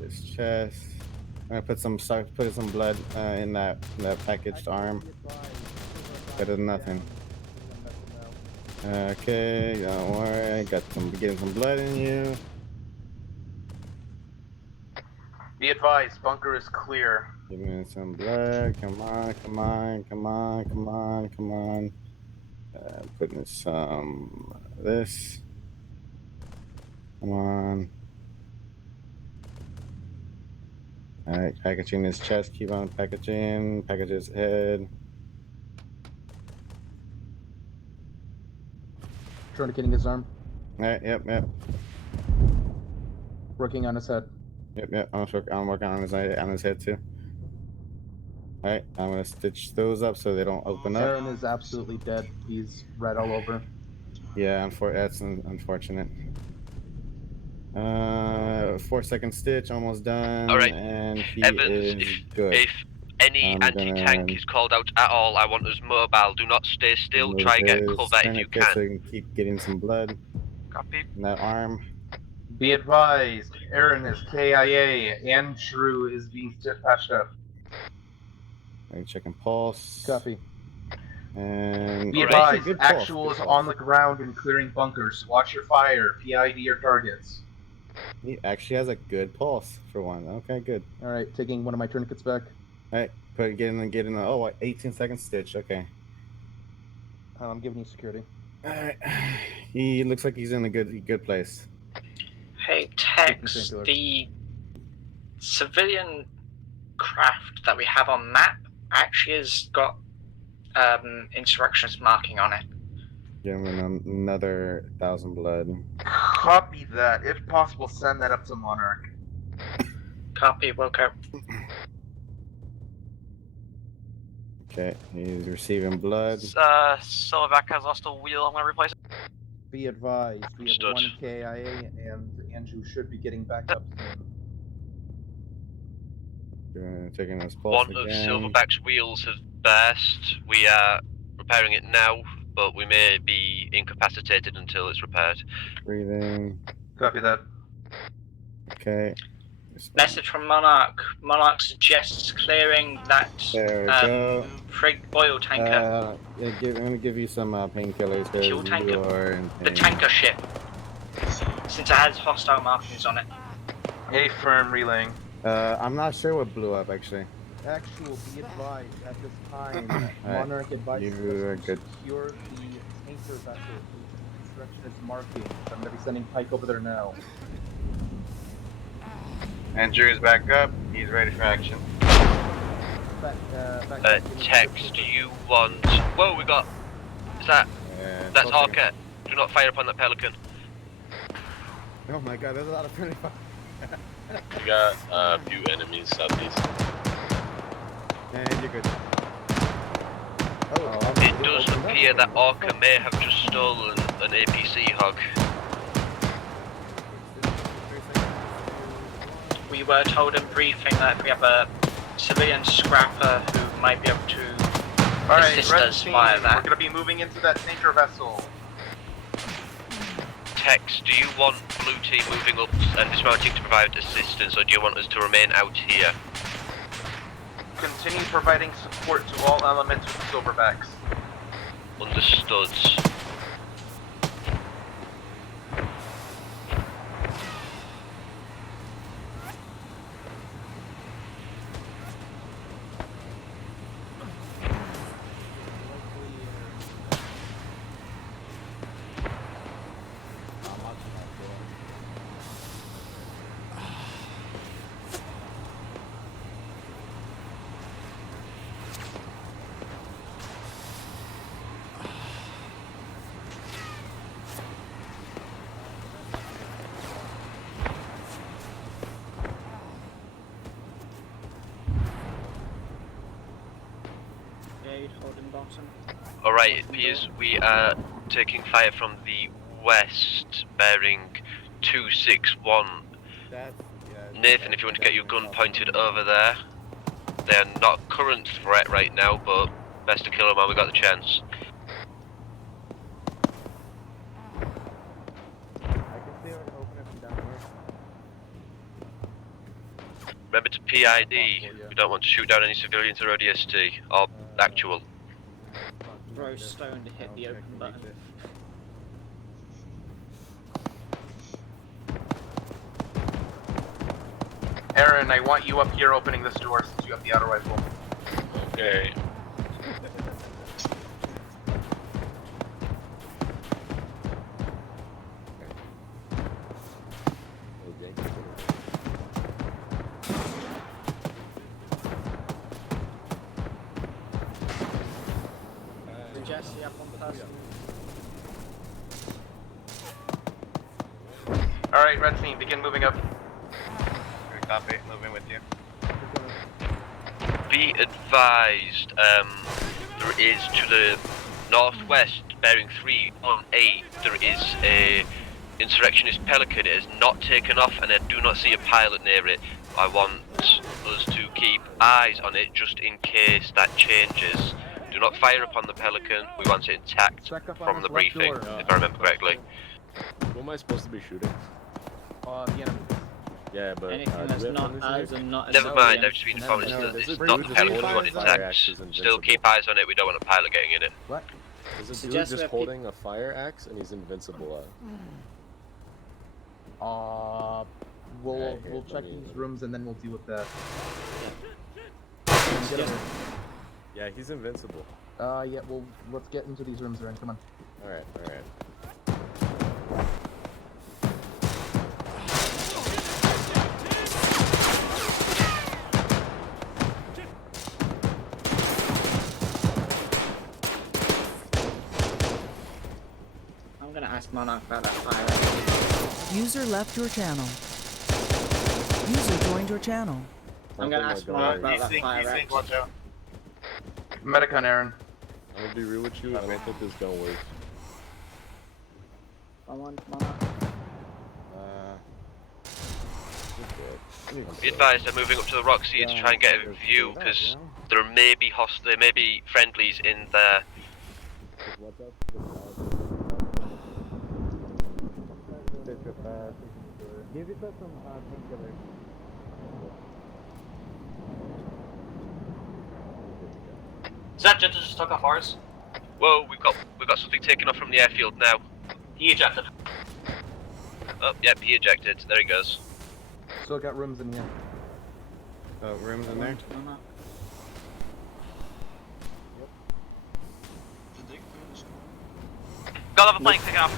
this chest. I'm gonna put some blood in that packaged arm. Better than nothing. Okay, don't worry. Getting some blood in you. Be advised, bunker is clear. Give me some blood. Come on, come on, come on, come on, come on. Putting some this. Come on. Alright, packaging his chest. Keep on packaging. Package his head. Tourniqueting his arm. Alright, yep. Working on his head. Yep. I'm working on his head too. Alright, I'm gonna stitch those up so they don't open up. Aaron is absolutely dead. He's red all over. Yeah, that's unfortunate. 4-second stitch, almost done. Alright, and he Evans, is good. if any anti-tank is called out at all, I want us mobile. Do not stay still. Try and get cover if you can. So you can keep getting some blood. Copy. In that arm. Be advised, Aaron is KIA. Andrew is being patched up. Right, checking pulse. Copy. And Be advised, Actual is on the ground and clearing bunkers. Watch your fire. PID your targets. He actually has a good pulse for one. Okay, good. Alright, taking one of my tourniquets back. Alright, get in the 18-second stitch. Okay. I'm giving you security. Alright. He looks like he's in a good place. Hey, Tex, the civilian craft that we have on map actually has got insurrectionist marking on it. Give him another 1,000 blood. Copy that. If possible, send that up to Monarch. Copy, Wilco. Okay, he's receiving blood. Silverback has lost a wheel, I'm gonna replace it. Be advised, we have one KIA and Andrew should be getting back up soon. Taking his pulse One of again. Silverback's wheels has burst. We are repairing it now, but we may be incapacitated until it's repaired. Breathing. Copy that. Okay. Message from Monarch. Monarch suggests clearing that oil tanker. I'm gonna give you some painkillers because Fuel tanker? you are in The pain. tanker ship. Since it has hostile markings on it. A firm relaying. I'm not sure what blew up actually. Actual, be advised, at this time, Alright, Monarch advises you are us to good. secure the tanker vessel whose instruction is marking. I'm going to be sending Pike over there now. Andrew is back up. He's ready for action. Tex, do you want... Whoa, we got... Is that... That's Hawker. Do not fire upon that pelican. Oh my god, there's a lot of friendly fire. We got a few enemies southeast. And you're good. It does appear that Orca may have just stolen an APC hog. We were told in briefing that we have a civilian scrapper who might be able to Alright, Assist red us team, via that. we're gonna be moving into that tanker vessel. Tex, do you want blue team moving up and dismounting to provide assistance, or do you want us to remain out here? Continue providing support to all elements with silverbacks. Understood. Holding bottom. Alright, it appears we are taking fire from the west, bearing 261. Nathan, if you want to get your gun pointed over there. They are not a current threat right now, but best to kill them while we got the chance. Remember to PID, we don't want to shoot down any civilians or ODST, or actual. Throw stone to hit the open button. Aaron, I want you up here opening this door since you have the auto rifle. Okay. Jesse up on person. Alright, red team, begin moving up. Good copy, moving with you. Be advised, there is to the northwest, bearing 318, there is a insurrectionist Pelican. It has not taken off, and I do not see a pilot near it. I want us to keep eyes on it just in case that changes. Do not fire upon the Pelican. We want it intact from the briefing, if I remember correctly. Who am I supposed to be shooting? The enemy. Yeah, but anything that's not us and not. Never mind, I've just been informed it's not the Pelican, we want it intact. Still keep eyes on it, we don't want a pilot getting in it. What? There's a dude just holding a fire axe and he's invincible. We'll check these rooms and then we'll deal with that. Yeah, he's invincible. Yeah, well, let's get into these rooms, Aaron. Come on. Alright, alright. I'm gonna ask Monarch about that fire. User left your channel. User joined your channel. I'm gonna ask Monarch about that fire. Watch out. Medicon, Aaron. I'm gonna be real with you, I don't think this gun works. Come on, Monarch. Be advised, I'm moving up to the rocks here to try and get a view, because there may be friendlies in there. Give it some painkillers. Is that jet that just took off ours? Whoa, we've got something taken off from the airfield now. He ejected. Oh, yep, he ejected. There he goes. Still got rooms in here. Oh, rooms in there? Got another plane picking up.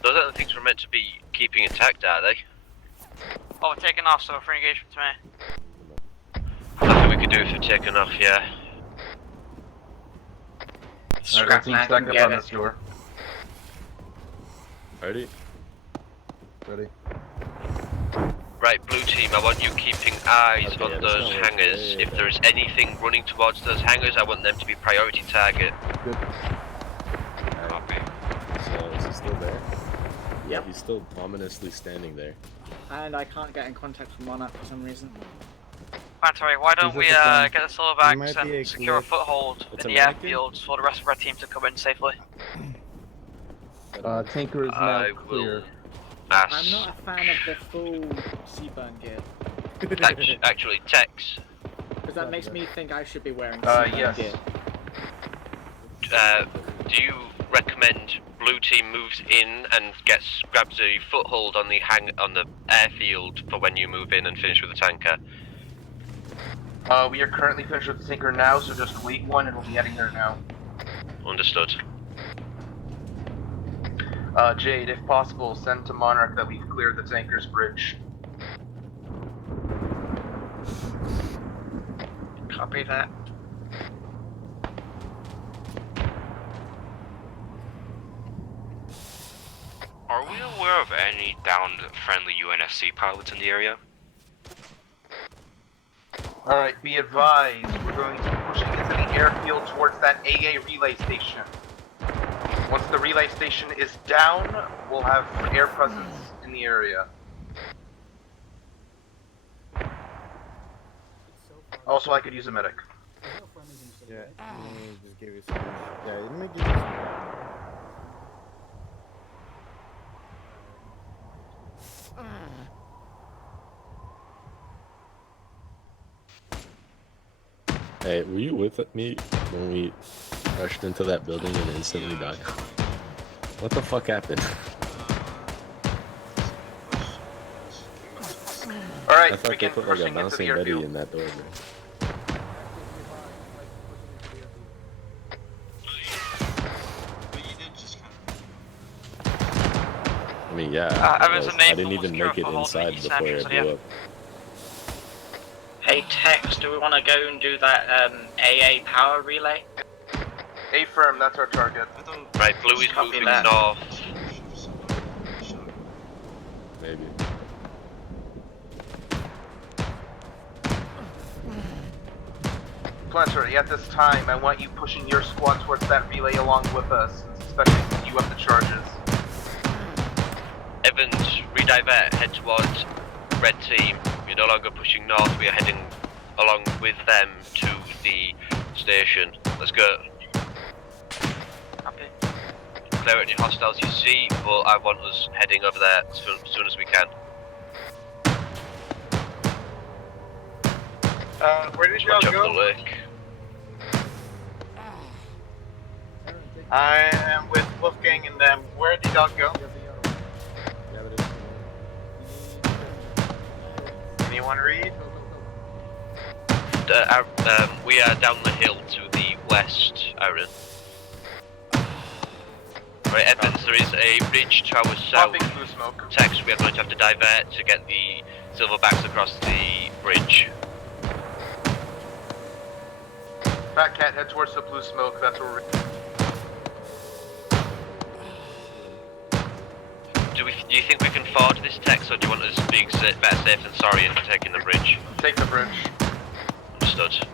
Those aren't the things we're meant to be keeping intact, are they? Oh, we're taking off, so free engagement to me. Nothing we could do if we're taken off, yeah. Red team, stack up on this door. Ready? Ready. Right, blue team, I want you keeping eyes on those hangars. If there is anything running towards those hangars, I want them to be priority target. Good. Copy. So, is he still there? Yep. He's still ominously standing there. And I can't get in contact with Monarch for some reason. Planetary, why don't we get the silverbacks and secure a foothold It's in a the mannequin? airfields for the rest of our team to come in safely? Tanker is now I clear. will ask. I'm not a fan of the full Seaburn gear. Actually, Tex. Because that makes me think I should be wearing yes. Seaburn gear. Do you recommend blue team moves in and grabs a foothold on the airfield for when you move in and finish with the tanker? We are currently finished with the tanker now, so just wait one and we'll be heading there now. Understood. Jade, if possible, send to Monarch that we've cleared the tanker's bridge. Copy that. Are we aware of any downed friendly UNSC pilots in the area? Alright, be advised, we're going to be pushing into the airfield towards that AA relay station. Once the relay station is down, we'll have air presence in the area. Also, I could use a medic. Yeah, let me just give you some. Yeah, let me give you some. Hey, were you with me when we rushed into that building and instantly died? What the fuck happened? Alright, I thought they put like a bouncing Betty in that door, man. I mean, yeah, I didn't even make it inside before it blew up. Hey Tex, do we want to go and do that AA power relay? A-firm, that's our target. Right, blue is moving north. Maybe. Planetary, at this time, I want you pushing your squad towards that relay along with us, especially you up the charges. Evans, redivert, head towards red team. We're no longer pushing north, we are heading along with them to the station. Let's go. Copy. Clear any hostiles you see, but I want us heading over there as soon as we can. Where did y'all Watch out for the go? lake. I am with Wolfgang and them. Where did y'all go? Anyone read? We are down the hill to the west, Aaron. Right, Evans, there is a ridge to our south. Tex, we are going to have to divert to get the silverbacks across the bridge. Fat Cat, head towards the blue smoke, that's where we're... Do you think we can forward this Tex, or do you want us being better safe than sorry and taking the bridge? Take the bridge. Understood.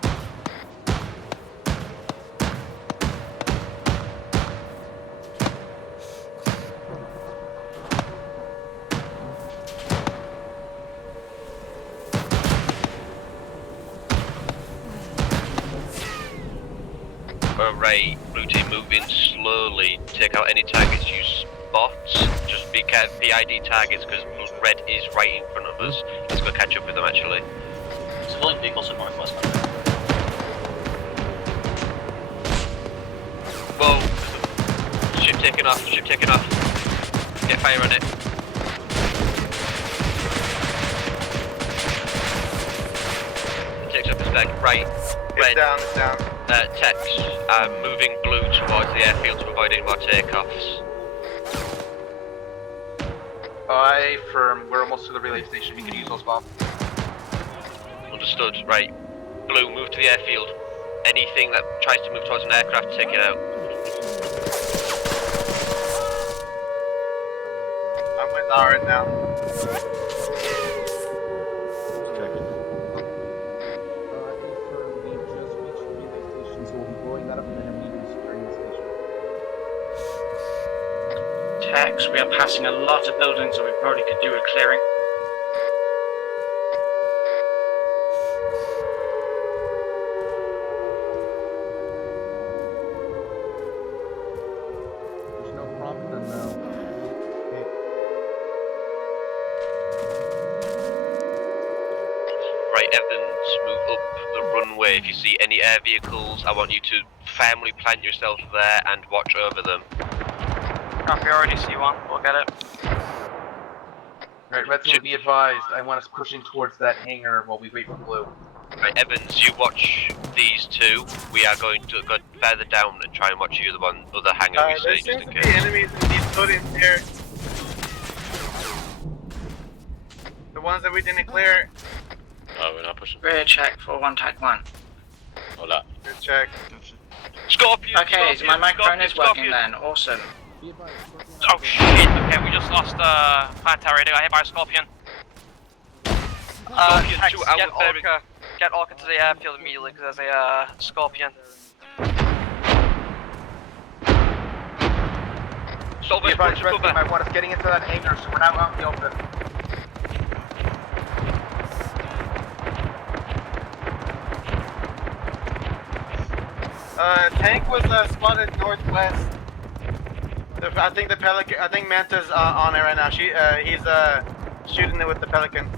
Alright, blue team moving slowly. Take out any targets you spot. Just be careful, PID targets, because red is right in front of us. Let's go catch up with them actually. Civilian vehicles in northwest. Whoa! Ship taking off, ship taking off. Get fire on it. It takes up his back. Right. Red. It's down. Tex, moving blue towards the airfield to avoid any more takeoffs. Aye, firm. We're almost to the relay station. We can use those bombs. Understood. Right. Blue, move to the airfield. Anything that tries to move towards an aircraft, take it out. I'm with Aaron now. So we'll be blowing that up and then immediately securing the station. Tex, tanks. We are passing a lot of buildings that we probably could do with clearing. There's no prompt, then no. Okay. Right, Evans, move up the runway. If you see any air vehicles, I want you to firmly plant yourself there and watch over them. Copy, I already see one. We'll get it. Alright, Red Team, be advised. I want us pushing towards that hangar while we wait for Blue. Right, Evans, you watch these two. We are going to go further down and try and watch the other hangar we There see, just seems in to be case. enemies in these buildings here. The ones that we didn't clear. Oh, we're not pushing. Rear check for 1 tag 1. Hola. Good check. Scorpion! Okay, so my microphone is working Scorpion. then. Awesome. Oh shit, okay, we just lost planetary radio. I hit by a Scorpion. Scorpion Hex, to our get very- Orca. Get Orca to the airfield immediately because there's a Scorpion. Be advised, Red Team, I want us getting into that hangar so we're not out in the open. Tank was spotted northwest. I think the Pelican. I think Manta's on it right now. He's shooting it with the Pelican.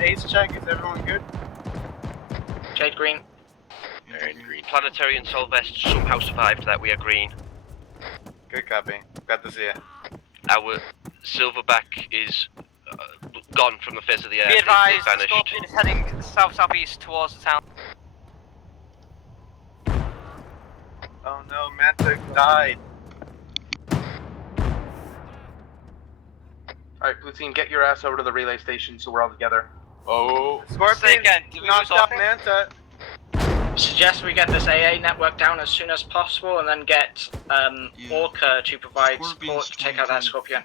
Ace check. Is everyone good? Jade green. Green. Planetary and Solvest somehow survived that. We are green. Good copy. Got to see it. Our Silverback is gone from the face of the earth. Be It's advised, the vanished. Scorpion is heading south-southeast towards the town. Oh no, Manta died. Alright, Blue Team, get your ass over to the relay station so we're all together. Oh. Scorpion knocked out Manta. Suggest we get this AA network down as soon as possible and then get Orca to provide support to take out that Scorpion.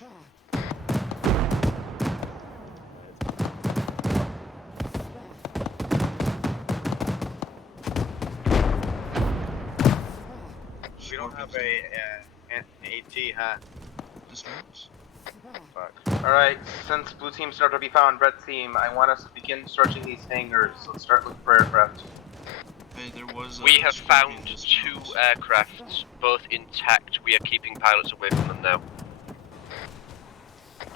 We don't have an AT, huh? Fuck. Alright, since Blue Team started to be found, Red Team, I want us to begin searching these hangars. Let's start looking for aircraft. We have found 2 aircrafts, both intact. We are keeping pilots away from them now.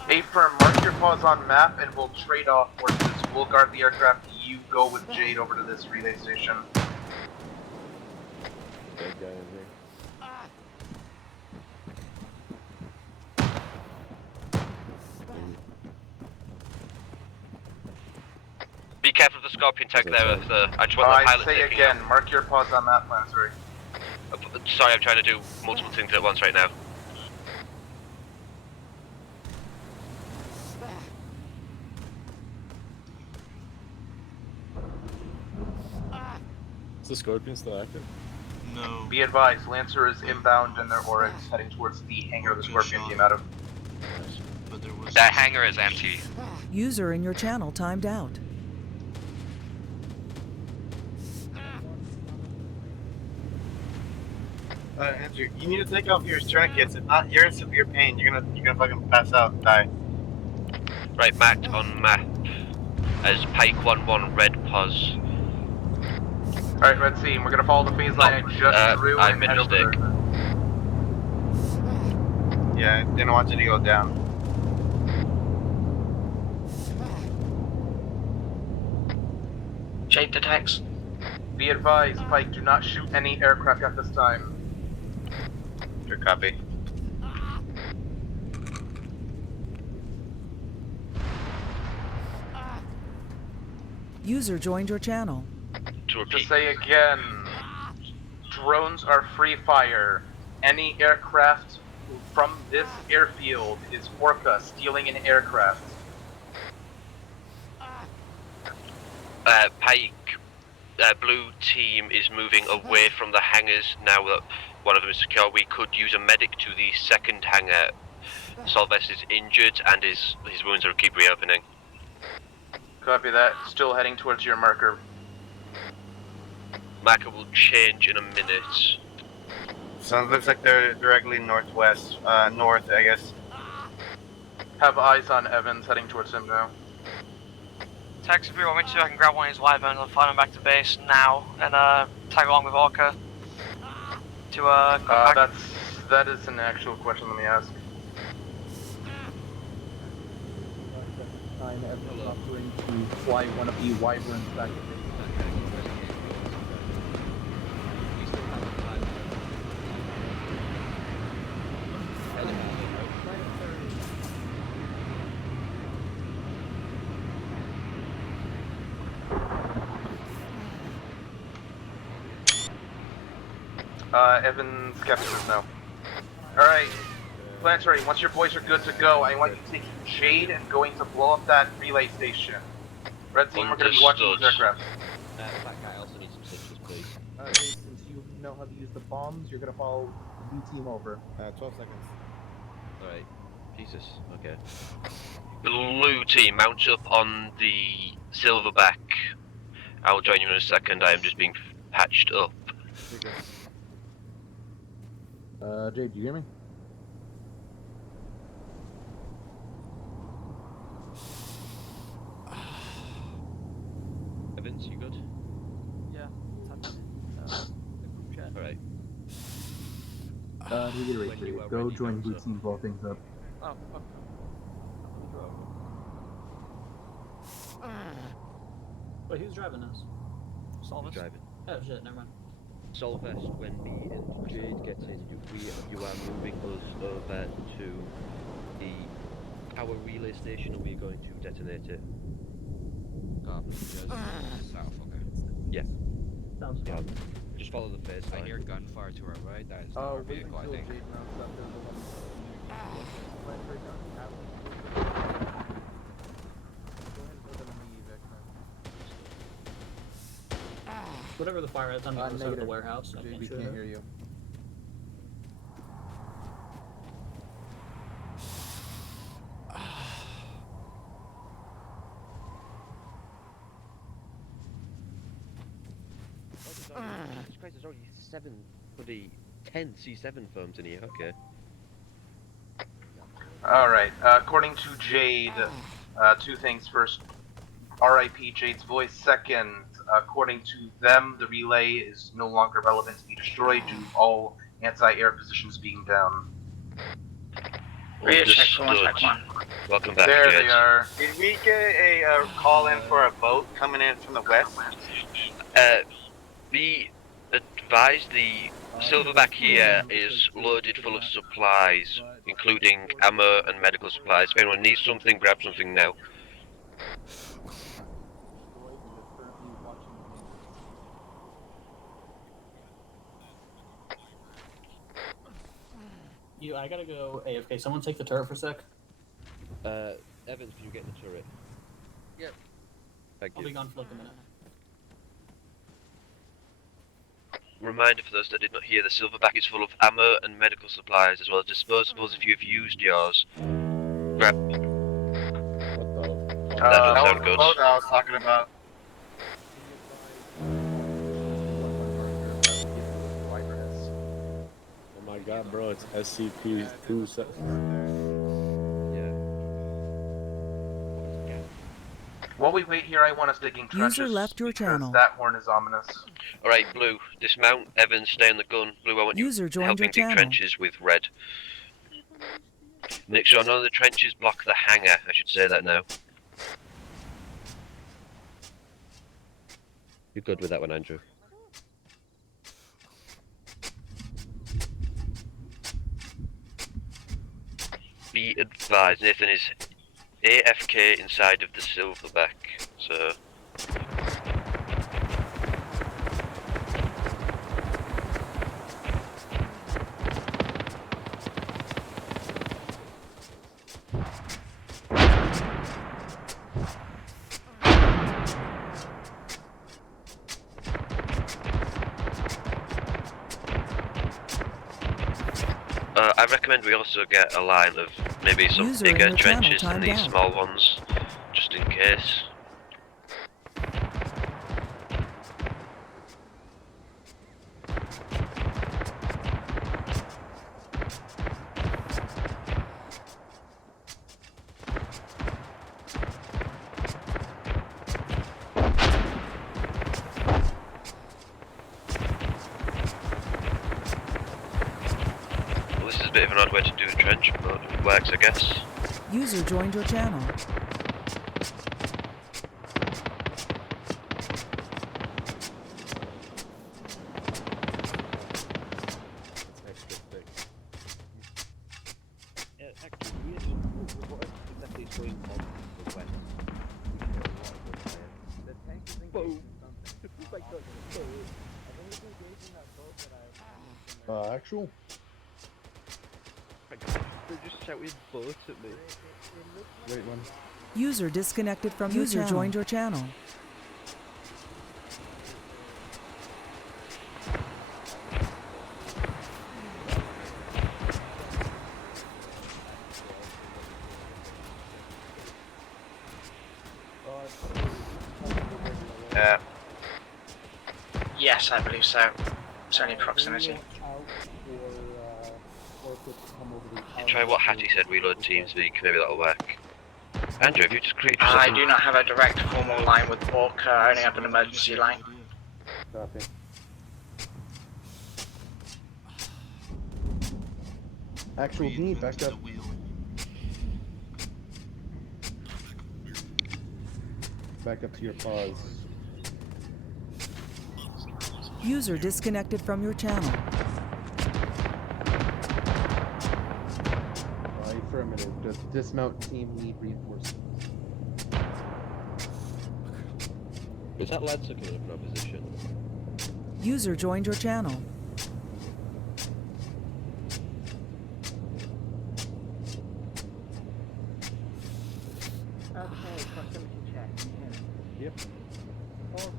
A-Firm, mark your paws on map and we'll trade off forces. We'll guard the aircraft, you go with Jade over to this relay station. Be careful of the Scorpion tank there, I just want the I pilot say taking again, off. mark your paws on map, Planetary. Sorry, I'm trying to do multiple things at once right now. Is the Scorpion still active? No. Be advised, Lancer is inbound in their Oryx, heading towards the hangar the Scorpion came out of. That hangar is empty. User in your channel timed out. Andrew, you need to take off your tourniquets. If not, you're in severe pain. You're gonna fucking pass out and die. Right, marked on map as Pike 1-1 red pause. Alright, Red Team, we're gonna follow the phase line I just drew I and made head a over mistake. there. Yeah, didn't want you to go down. Jade detects. Be advised, Pike, do not shoot any aircraft at this time. Good copy. User joined your channel. To To say again, drones are free fire. Any aircraft from this airfield is Orca stealing an aircraft. Pike, blue team is moving away from the hangars now that one of them is secure. We could use a medic to the second hangar. Solvest is injured and his wounds are keep reopening. Copy that. Still heading towards your marker. marker will change in a minute. So it looks like they're directly northwest, north, I guess. Have eyes on Evans heading towards him now. Text if you want me to, I can grab one of these wyverns and fly them back to base now, and tag along with Orca to come back. That is an actual question. Let me ask. Evans offering to fly one of the wyverns back to base. Evans captures no. Alright, Planetary, once your boys are good to go, I want you taking Jade and going to blow up that relay station. Red team, we're going to be watching those aircraft. That guy also needs some stitches, please. Jade, since you know how to use the bombs, you're going to follow B team over. 12 seconds. Alright. Jesus, okay. Blue team, mount up on the Silverback. I will join you in a second, I am just being patched up. Jade, do you hear me? Evans, you good? Yeah, Alright. To reiterate, Jade, go join Blue Team, blow things up. Oh, okay. Wait, who's driving us? Solvus? Driving. Oh shit, never mind. Solvest, when me and Jade get in, you are moving us over to the power relay station and we're going to detonate it. South, okay. Yeah. Sounds good. Just follow the phase. I hear gunfire to our right, that is not our vehicle, I think. Whatever the fire is, I'm going to go to the warehouse. I We can't hear you. Jesus Christ, there's already 10 C7 firms in here, okay. Alright, according to Jade, two things. First, RIP Jade's voice. Second, according to them, the relay is no longer relevant to be destroyed due to all anti-air positions being down. Welcome back, There Jade. they are. Did we get a call in for a boat coming in from the west? Be advised, the Silverback here is loaded full of supplies, including ammo and medical supplies. If anyone needs something, grab something now. I gotta go AFK. Someone take the turret for a sec. Evans, can you get in the turret? Yep. Thank you. I'll be gone for like a minute. Reminder for those that did not hear, the Silverback is full of ammo and medical supplies, as well as disposables if you have used yours. Grab. That doesn't sound good. Boat I was talking about. Oh my god, bro, it's SCP-27. While we wait here, I want us digging trenches. User left your because channel. that horn is ominous. Alright, Blue, dismount. Evans, stay on the gun. Blue, I want User you joined helping your dig channel. trenches with Red. Make sure none of the trenches block the hangar. I should say that now. You're good with that one, Andrew. Be advised, Nathan is AFK inside of the Silverback, so... I recommend we also get a line of maybe some User in bigger your channel trenches than timed these out. small ones, just in case. this is a bit of an odd way to do the trench, but it works, I guess. User joined your channel. Extra thick. Yeah, actually, what exactly is going on the west? The tank is engaged in something. Oh my god, so I think it's engaged in that boat that I Actual? They're just shouting bullets at me. Wait, one. User disconnected from your channel. User joined your channel. Yeah. Yes, I believe so. It's only proximity. Try what Hattie said, reload TeamSpeak, maybe that'll work. Andrew, have you just created I do not have a direct formal line with Orca, I only have an emergency line. Copy. Actual me, back up. Back up to your pause. User disconnected from your channel. Affirmative. Does dismount team need reinforcements? Is that Lancer coming from our position? User joined your channel. Okay, proximity check. Can you hear me? Yep. Awesome.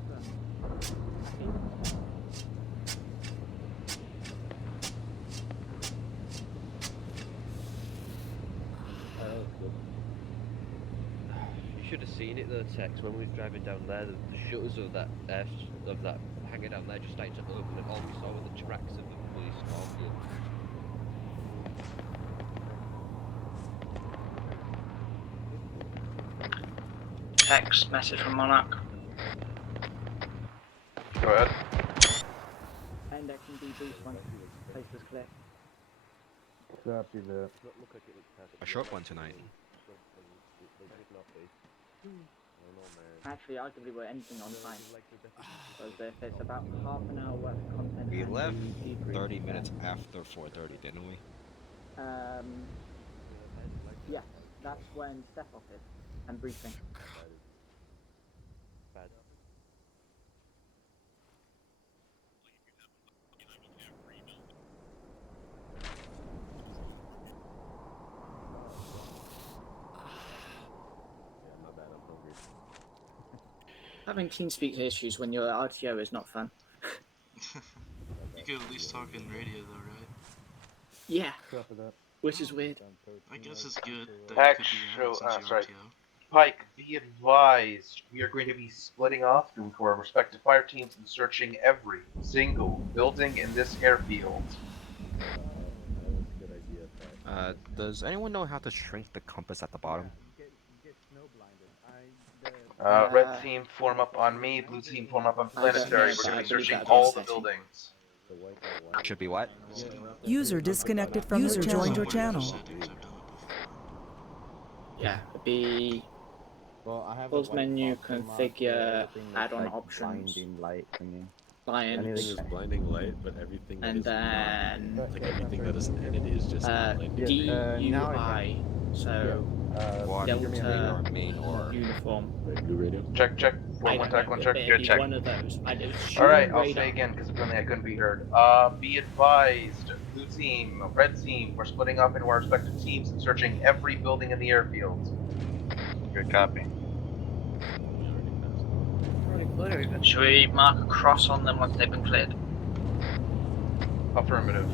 You should have seen it though, Tex, when we were driving down there, the shutters of that hangar down there just started to open, and all we saw were the tracks of the police Scorpion. Text message from Monarch. Go ahead. Index and debrief once place was clear. Copy that. A short one tonight. Actually, arguably we're ending on time. So if it's about half an hour worth of content. We and left we debrief, 30 minutes after 4:30, didn't we? Yes, that's when step off is and briefing. Having TeamSpeak issues when your RTO is not fun. You could at least talk in radio though, right? Yeah. Which is weird. I guess it's good that you could be out since you're RTO. Pike, be advised, we are going to be splitting off into our respective fire teams and searching every single building in this airfield. Does anyone know how to shrink the compass at the bottom? Red team form up on me, blue team form up on Planetary. We're going to be searching all the buildings. Should be what? User disconnected from your channel. Joined your channel. Yeah, it'd be close menu, configure, add-on options, light thingy. Anything client, is blinding light, but everything that and is then not, like everything that is an edit is just blinding. DUI. So Delta main or uniform. Blue radio. Check. One check. Here, check. One of those. Alright, I'll say again because apparently I couldn't be heard. Be advised, blue team, red team, we're splitting up into our respective teams and searching every building in the airfield. Good copy. Should we mark a cross on them once they've been cleared? Affirmative.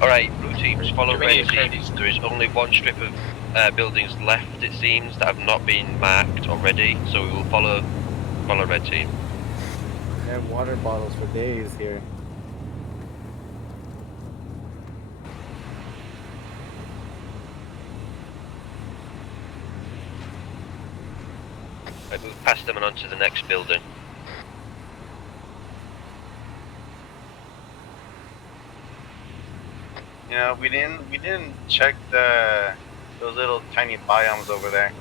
Alright, blue teams, follow red teams. There is only one strip of buildings left, it seems, that have not been marked already, so we will follow red team. They have water bottles for days here. Right, move past them and onto the next building. You know, we didn't check those little tiny biomes over there.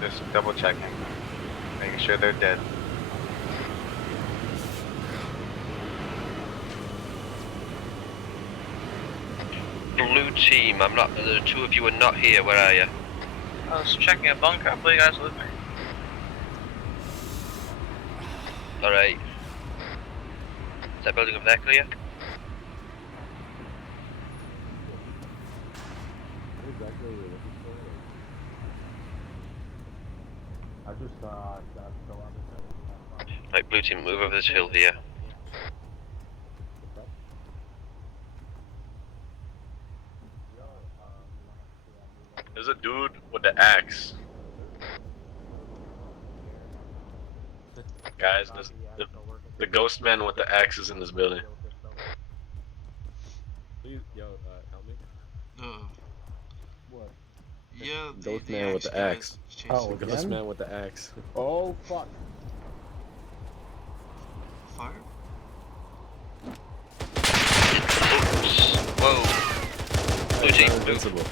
Just double checking, making sure they're dead. Blue team, I'm not. The two of you are not here. Where are you? I was checking a bunker. I believe you guys with me. All right. Is that building over there clear? I just got so on the Right, blue team, move over this hill here. There's a dude with the axe. Guys, there's the ghost man with the axe is in this building. Please, help me. What? Yeah, Ghost man with the axe. Oh, Ghost again? man with the axe. Oh, fuck. Fire? Oops. Whoa. Blue team, move. Invincible.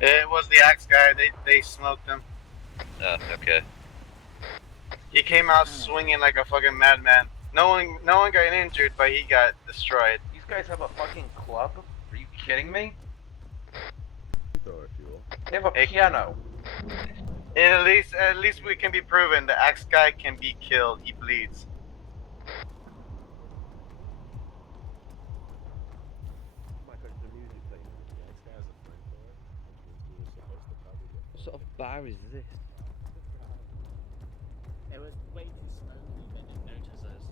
It was the axe guy. They smoked him. Oh, okay. He came out swinging like a fucking madman. No one got injured, but he got destroyed. These guys have a fucking club? Are you kidding me? They have a piano. And at least we can be proven the axe guy can be killed. He bleeds. What sort of bar is this? It was way too smoky, they didn't notice us.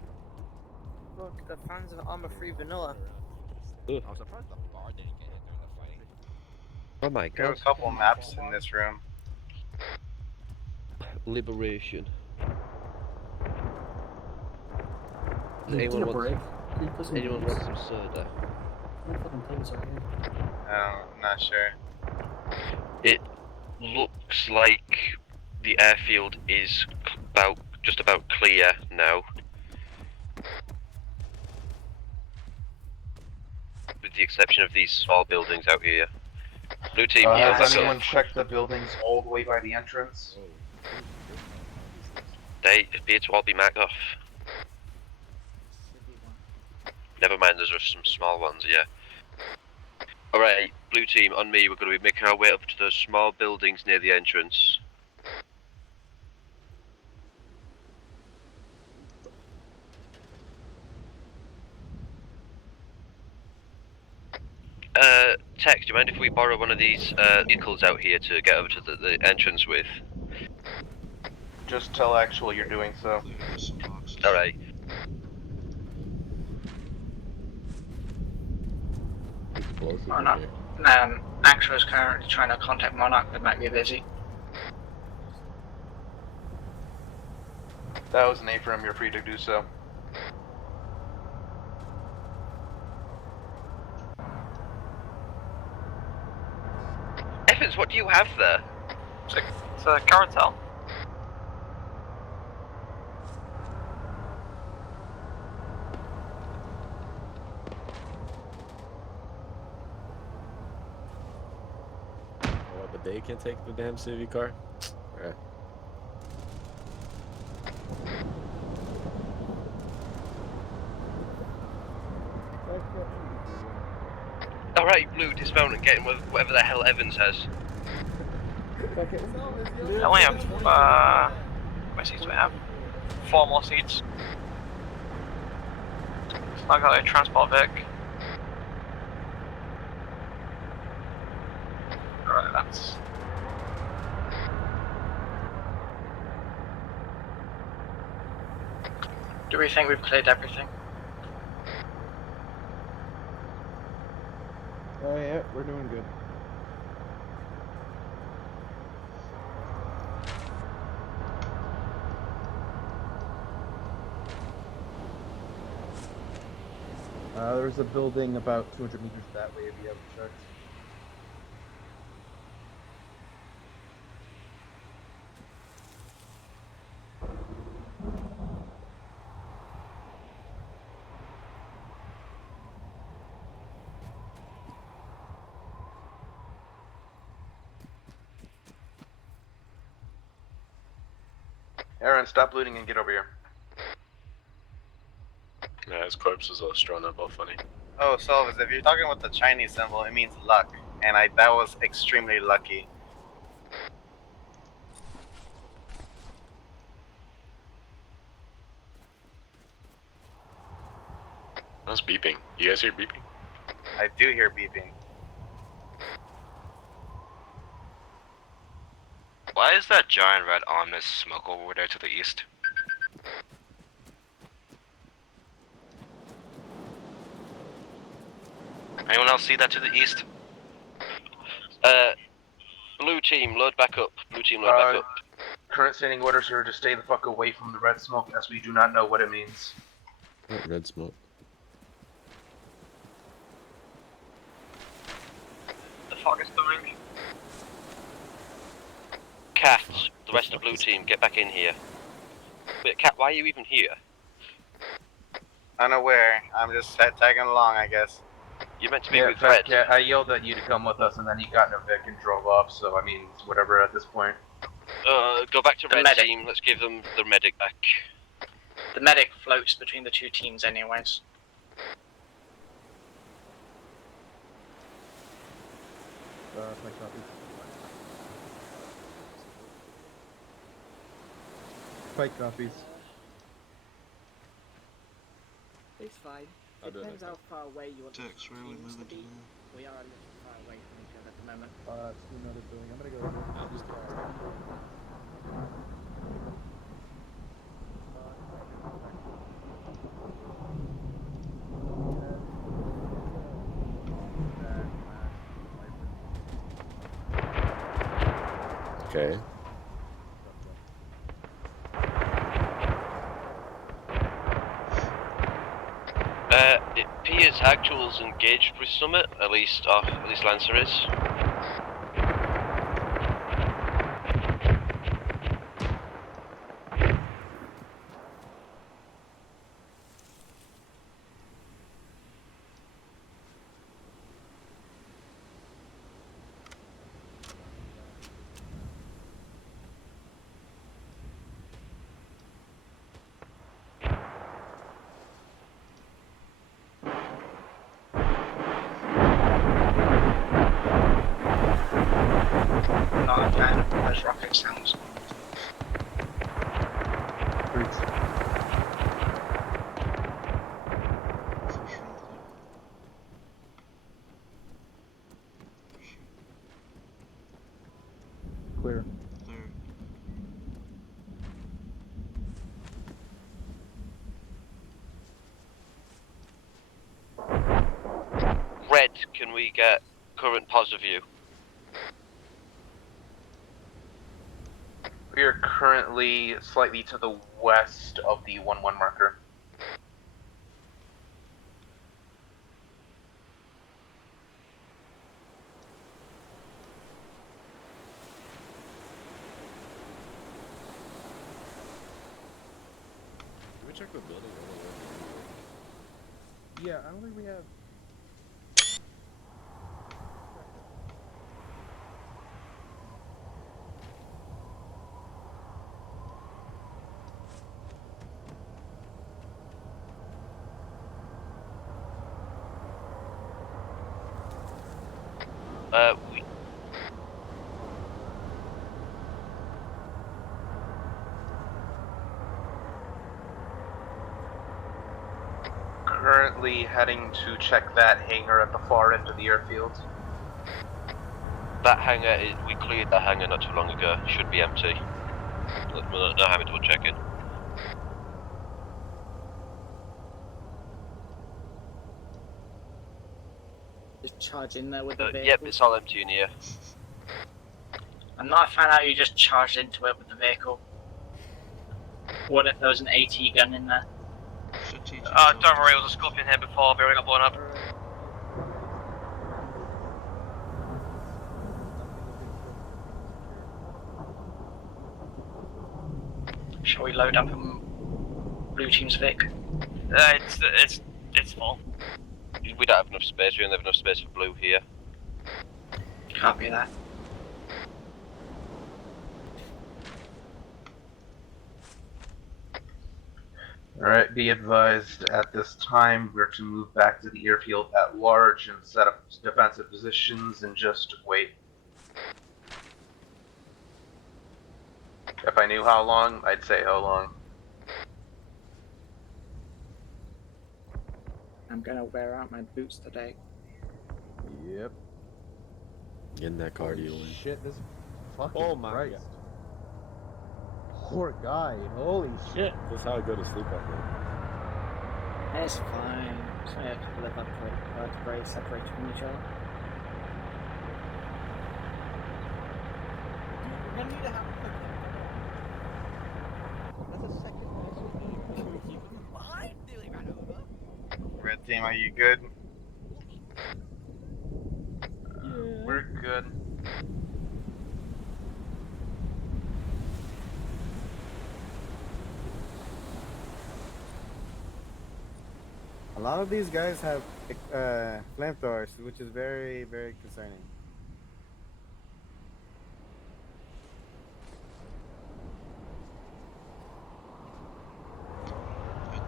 Look, the fans of Armor Free Vanilla. I was surprised the bar didn't get hit during the fighting. Oh my There were god. a couple maps in this room. Liberation. Take a break. Can you put some Anyone names? want some soda? What fucking things are here? I'm not sure. It looks like the airfield is just about clear now. With the exception of these small buildings out here. Blue team, Has anyone checked the buildings all the way by the entrance? they appear to all be marked off. Never mind, there's some small ones, yeah. Alright, blue team, on me, we're going to be making our way up to those small buildings near the entrance. Tex, do you mind if we borrow one of these vehicles out here to get over to the entrance with? Just tell Actual you're doing so. Alright. Or not. Actual is currently trying to contact Monarch, but might be busy. That was an A for him, you're free to do so. Evans, what do you have there? It's a carousel. Oh, but they can take the damn Civic car? Right. Alright, Blue, dismount and get in with whatever the hell Evans has. I only have, how many seats do I have? 4 more seats. I got a transport Vic. Alright, that's... Do we think we've cleared everything? Oh yeah, we're doing good. There's a building about 200 meters that way if you haven't checked. Aaron, stop looting and get over here. Yeah, his corpse is all strung up, all funny. Oh, Salvas, if you're talking about the Chinese symbol, it means luck, and that was extremely lucky. That's beeping. You guys hear beeping? I do hear beeping. Why is that giant red ominous smoke over there to the east? Anyone else see that to the east? Blue team, load back up. Blue team, load back up. Current standing orders are to stay the fuck away from the red smoke, as we do not know what it means. What red smoke? The fog is coming. Cat, the rest of blue team, get back in here. Wait, Cat, why are you even here? Unaware. I'm just tagging along, I guess. You're meant to be Yeah, with in fact, Red. yeah, I yelled at you to come with us, and then he got in a Vic and drove off, so I mean, it's whatever at this point. Go back to The Red medic. team, let's give them the medic back. The medic floats between the two teams anyways. My copy. Fight copies. It's fine. I'll do it Depends next how far away you want the Tex, where are we teams to moving to be. now? We are a little far away from each other at the moment. Let's do another building. I'm gonna go over. I'll just Okay. It appears Actual's engaged with Summit, at least Lancer is. Not a fan of those rocket sounds. Clear. Red, can we get current pos of you? We are currently slightly to the west of the 1-1 marker. Can we check the building? Yeah, I don't think we have. currently heading to check that hangar at the far end of the airfield. That hangar, we cleared that hangar not too long ago. It should be empty. We're not having double checking. Just charge in there with the vehicle. Yep, it's all empty in here. And I found out you just charged into it with the vehicle. What if there was an AT gun in there? Don't worry, it was a Scorpion here before, but it got blown up. Shall we load up Blue Team's Vic? It's full. We don't have enough space. We only have enough space for Blue here. Copy that. Alright, be advised, at this time we're to move back to the airfield at large and set up defensive positions and just wait. If I knew how long, I'd say how long. I'm gonna wear out my boots today. Yep. Getting that cardio in. Shit, this fucking Oh my Christ. God. Poor guy. Holy shit. That's how I go to sleep at night. It's fine. It's only a couple of vertebrae separated from each other. We're gonna need to have a quick That's a second also. You behind nearly ran over. Red team, are you good? We're good. A lot of these guys have flamethrowers, which is very, very concerning.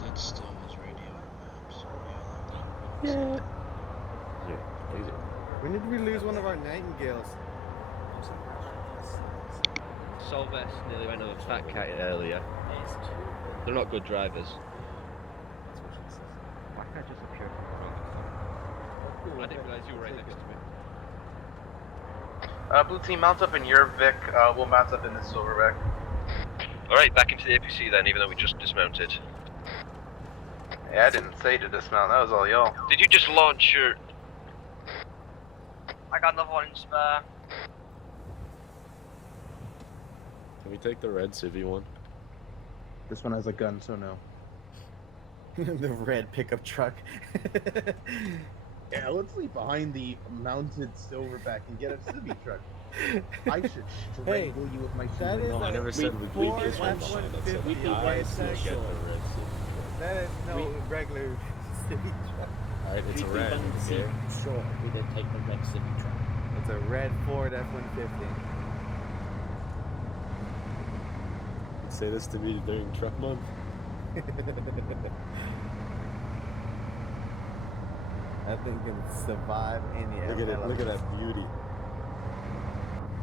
That still has radio maps. Yeah. When did we lose one of our nightingales? Solvest nearly went over Fat Cat earlier. They're not good drivers. Why can't I just appear from I didn't realize you were right next to me. Blue team, mount up in your Vic, we'll mount up in the Silverback. Alright, back into the APC then, even though we just dismounted. Yeah, I didn't say to dismount, that was all y'all. Did you just launch your... I got another one in spare. Can we take the red Civi one? This one has a gun, so no. The red pickup truck. Yeah, let's leave behind the mounted Silverback and get a Civi truck. I should strangle you with my That is No, I never said we'd leave this one behind. I said we I still get the red Civi. That is no regular Civi truck. Alright, it's a We'd red. be running the Okay. Civic short if we did take the red Civic truck. It's a red Ford F-150. Say this to me during truck month. That thing can survive any Look at it, look at that beauty.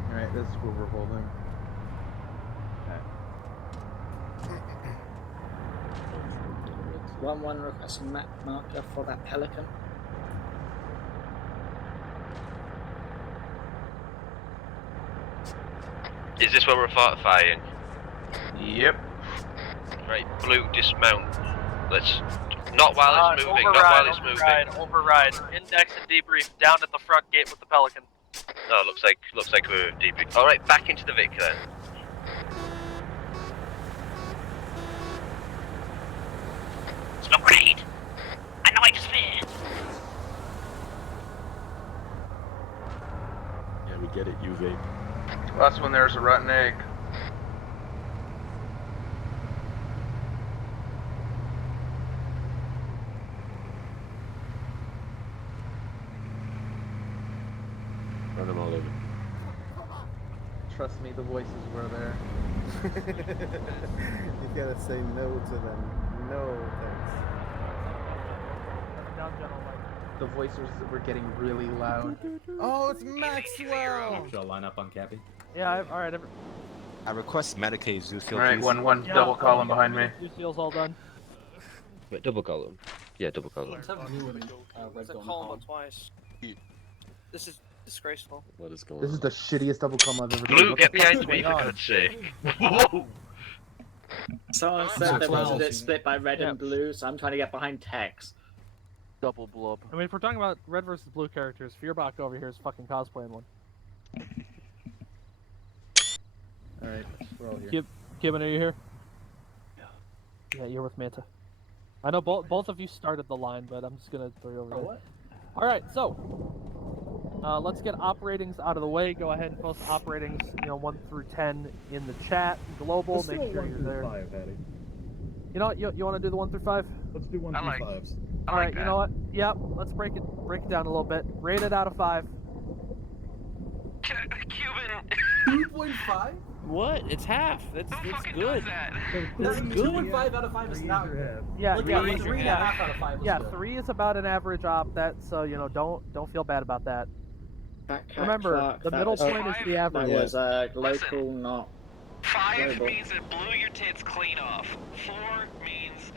Alright, this is where we're holding. One request a map marker for that Pelican. Is this where we're fortifying? Yep. Right, Blue, dismount. Let's... Not while it's moving, not while it's moving. Override. Index and debrief down at the front gate with the Pelican. No, looks like we're deep. Alright, back into the Vic then. Smoke grenade! I know I just fear! Yeah, we get it, UV. That's when there's a rotten egg. Run them all over. Trust me, the voices were there. You gotta say no to them. No thanks. The voices were getting really loud. Oh, it's Maxwell! Shall I line up on Cappy? Yeah, alright. I request Medicaid Zoo Seal. Alright, 1-1, double column behind me. Wait, double column. Yeah, double color. Let's have blue and red It's a going coma on. twice. This is disgraceful. What is going This is the shittiest double coma I've ever seen. Blue, What get the fuck behind is me, going for on? God's sake. Whoa! Someone said there wasn't it split by red and blue, so I'm trying to get behind Tex. Double blub. I mean, if we're talking about red versus blue characters, Fearbach over here is fucking cosplaying one. Alright, we're all here. Gibbon, are you here? Yeah, you're with Manta. I know both of you started the line, but I'm just gonna throw you over there. What? All right, so let's get operatings out of the way. Go ahead and post operatings, 1 through 10 in the chat. Global, Let's make do a sure 1 you're through there. 5, Hattie. You know what? You want to do the 1 through 5? Let's do 1 through 5s. All right, you know what? Yep. Let's break it down a little bit. Rated out of 5. 2.5? What? It's half. It's good. That's That's 2.5 good. out of 5 is not good. Yeah, Look yeah, at 3.5 out of 5 is yeah, good. 3 is about an average op. That so don't feel bad about that. Remember, Clark, the that middle was- point is the average. That was local, not 5 global. means it blew your tits clean off. 4 means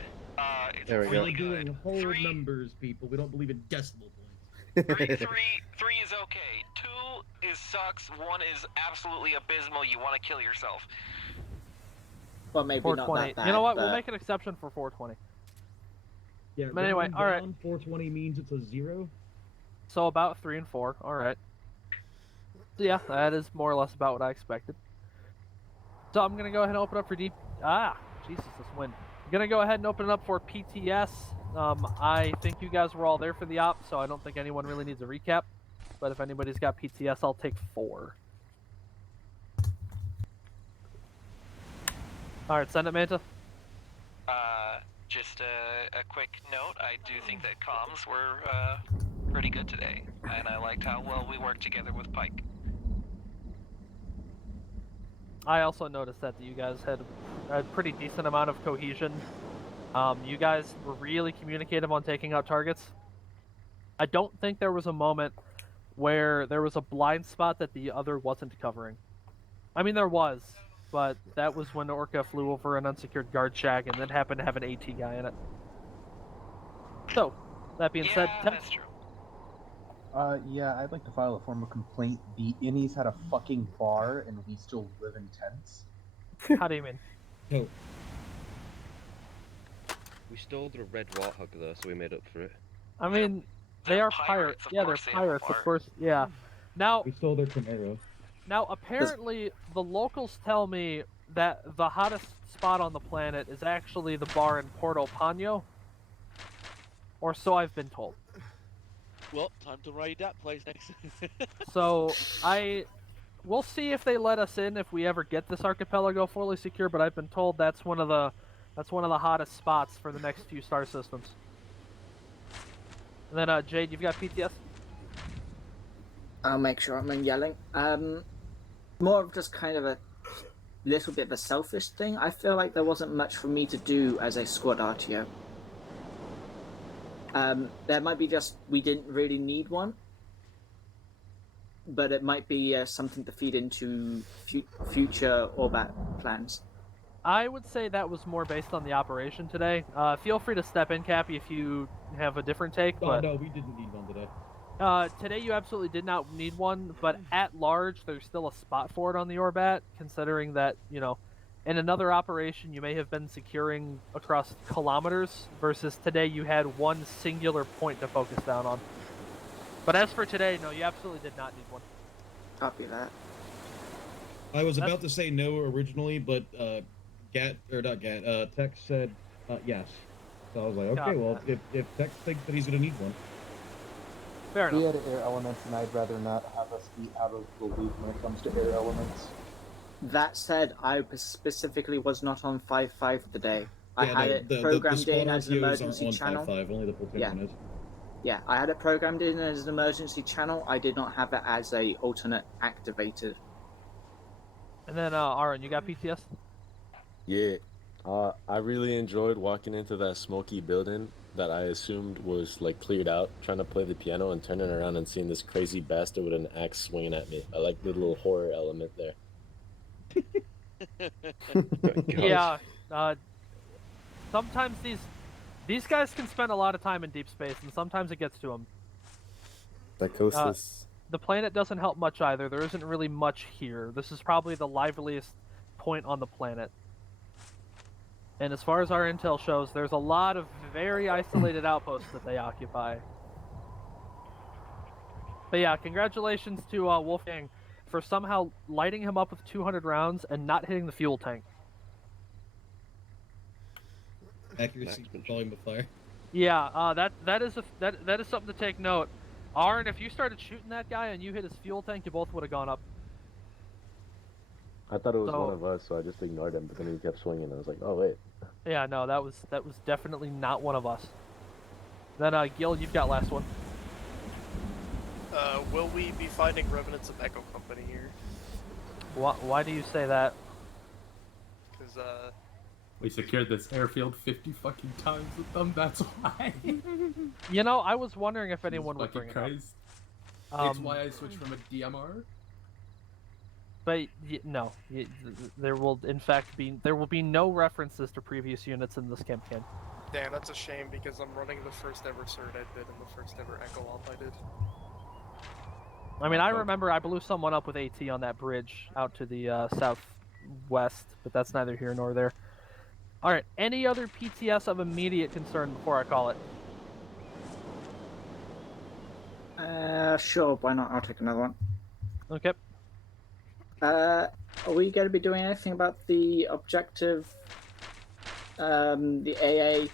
it's There we go. really We're good. doing whole numbers, people. We don't believe in decimal points. 3 is okay. 2 is sucks. 1 is absolutely abysmal. You want to kill yourself. Well, maybe not 420. that bad. You know what? But... We'll make an exception for 420. Yeah, But anyway, round all right. down, 420 means it's a 0. So about 3 and 4. All right. So yeah, that is more or less about what I expected. So I'm gonna go ahead and open up for Jesus, this wind. I'm gonna go ahead and open it up for PTS. I think you guys were all there for the op, so I don't think anyone really needs a recap. But if anybody's got PTS, I'll take 4. All right, send it, Manta. Just a quick note. I do think that comms were pretty good today, and I liked how well we worked together with Pike. I also noticed that you guys had a pretty decent amount of cohesion. You guys were really communicative on taking out targets. I don't think there was a moment where there was a blind spot that the other wasn't covering. I mean, there was, but that was when Orca flew over an unsecured guard shack and then happened to have an AT guy in it. So, that being said, that's true. Yeah, I'd like to file a formal complaint. The innies had a fucking bar and we still live in tents. How do you mean? No. We stole the red warthog though, so we made up for it. I mean, they are pirates. Yeah, they're pirates, of course. Yeah. Now, We stole their Camaro. Now, apparently, the locals tell me that the hottest spot on the planet is actually the bar in Porto Pano. Or so I've been told. Well, time to raid that place next. So, we'll see if they let us in if we ever get this archipelago fully secure, but I've been told that's one of the hottest spots for the next few star systems. And then, Jade, you've got PTS? I'll make sure I'm yelling. More of just kind of a little bit of a selfish thing. I feel like there wasn't much for me to do as a squad RTO. There might be just we didn't really need one, but it might be something to feed into future Orbat plans. I would say that was more based on the operation today. Feel free to step in, Cappy, if you have a different take. Oh, but no, we didn't need one today. Today you absolutely did not need one, but at large, there's still a spot for it on the Orbat, considering that, in another operation you may have been securing across kilometers, versus today you had one singular point to focus down on. But as for today, no, you absolutely did not need one. Copy that. I was about to say no originally, but Tex said yes. So I was like, okay, Copy well, if Tex thinks that he's going to need one. Fair We enough. had air elements, and I'd rather not have us be out of the loop when it comes to air elements. That said, I specifically was not on 5.5 today. I Yeah, had no, it the programmed squad in as an RTOs emergency aren't on channel. 5.5, only the platoon Yeah. is. Yeah, I had it programmed in as an emergency channel. I did not have it as a alternate activated. And then, Aaron, you got PTS? Yeah. I really enjoyed walking into that smoky building that I assumed was like cleared out, trying to play the piano and turning around and seeing this crazy bastard with an axe swinging at me. I like the little horror element there. Yeah. Sometimes These guys can spend a lot of time in deep space, and sometimes it gets to them. Psychosis. The planet doesn't help much either. There isn't really much here. This is probably the liveliest point on the planet. And as far as our intel shows, there's a lot of very isolated outposts that they occupy. But yeah, congratulations to Wolfgang for somehow lighting him up with 200 rounds and not hitting the fuel tank. Accuracy, volume of fire. Yeah, that is something to take note. Arn, if you started shooting that guy and you hit his fuel tank, you both would have gone up. I thought it was one of us, so I just ignored him. But then he kept swinging. I was like, oh wait. Yeah, no, that was definitely not one of us. Then Gil, you've got last one. Will we be finding remnants of Echo Company here? Why do you say that? Because we secured this airfield 50 fucking times with them. That's why. You know, I was wondering if anyone would bring it up. It's why I switched from a DMR. But no, there will in fact be no references to previous units in this campaign. damn, that's a shame because I'm running the first ever CERT I did and the first ever Echo Op I did. I mean, I remember I blew someone up with AT on that bridge out to the southwest, but that's neither here nor there. All right, any other PTS of immediate concern before I call it? Sure, why not? I'll take another one. Okay. Are we going to be doing anything about the objective, the AA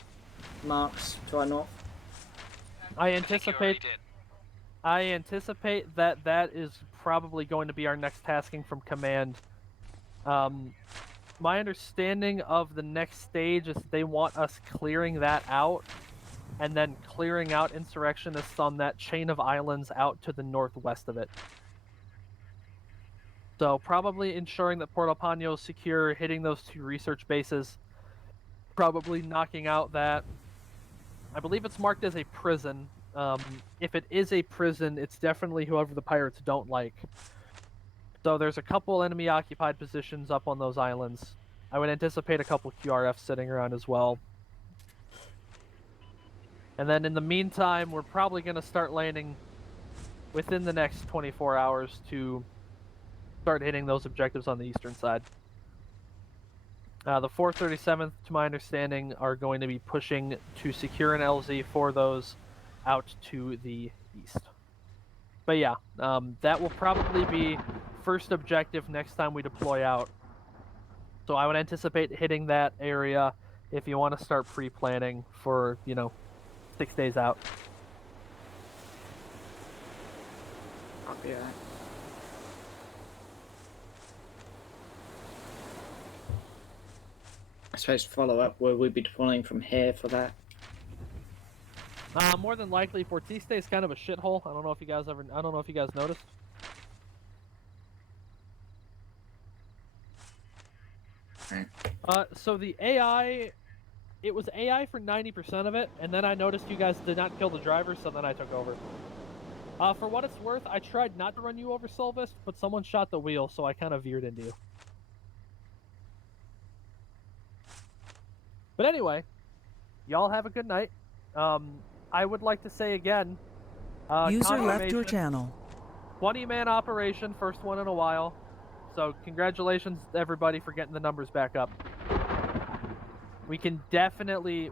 marks to our north? I anticipate that that is probably going to be our next tasking from command. My understanding of the next stage is they want us clearing that out and then clearing out insurrectionists on that chain of islands out to the northwest of it. So probably ensuring that Porto Pano is secure, hitting those 2 research bases, probably knocking out that. I believe it's marked as a prison. If it is a prison, it's definitely whoever the pirates don't like. So there's a couple enemy occupied positions up on those islands. I would anticipate a couple QRFs sitting around as well. And then in the meantime, we're probably going to start landing within the next 24 hours to start hitting those objectives on the eastern side. The 437th, to my understanding, are going to be pushing to secure an LZ for those out to the east. But yeah, that will probably be first objective next time we deploy out. So I would anticipate hitting that area if you want to start pre-planning for, 6 days out. Copy that. I suppose follow up, will we be deploying from here for that? More than likely, Fortiste is kind of a shithole. I don't know if you guys noticed. So the AI, it was AI for 90% of it, and then I noticed you guys did not kill the driver, so then I took over. For what it's worth, I tried not to run you over, Silvest, but someone shot the wheel, so I kind of veered into you. But anyway, y'all have a good night. I would like to say again, User left your channel. 20-man operation, first one in a while. So congratulations to everybody for getting the numbers back up. We can definitely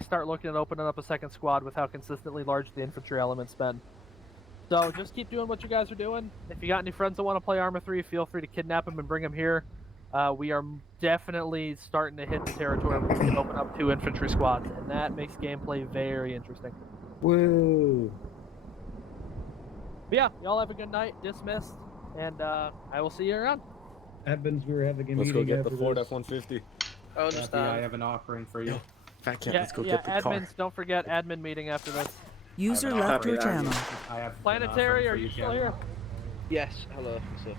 start looking at opening up a second squad with how consistently large the infantry element's been. So just keep doing what you guys are doing. If you got any friends that want to play Arma 3, feel free to kidnap them and bring them here. We are definitely starting to hit the territory where we can open up 2 infantry squads, and that makes gameplay very interesting. Woo! But yeah, y'all have a good night. Dismissed, and I will see you around. Admins, we were having a Let's meeting go get the after Ford this. F-150. Oh, I have an offering for you. Fat cat, Yeah, let's go yeah, get the admins, car. don't forget admin meeting after this. User left your channel. I have Planetary, are you still here? Yes, hello, sir.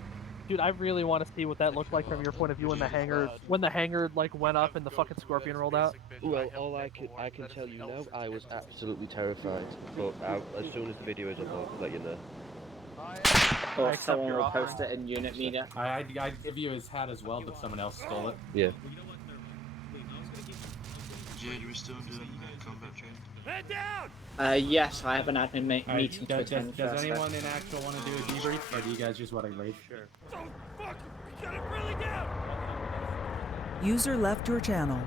Dude, I really want to see what that looked like from your point of view when the hangar like went up and the fucking Scorpion rolled out. Well, all I can tell you now, I was absolutely terrified. But as soon as the video is up, I'll let you know. Or someone will post it in unit media. I'd give you his hat as well, but someone else stole it. Yeah. Jade, we're still doing combat training. Head down! Yes, I have an admin Alright, meeting to attend does first. anyone in actual want to do a debrief, or do you guys just want to leave? Sure. Don't fuck! Get it really down! User left your channel.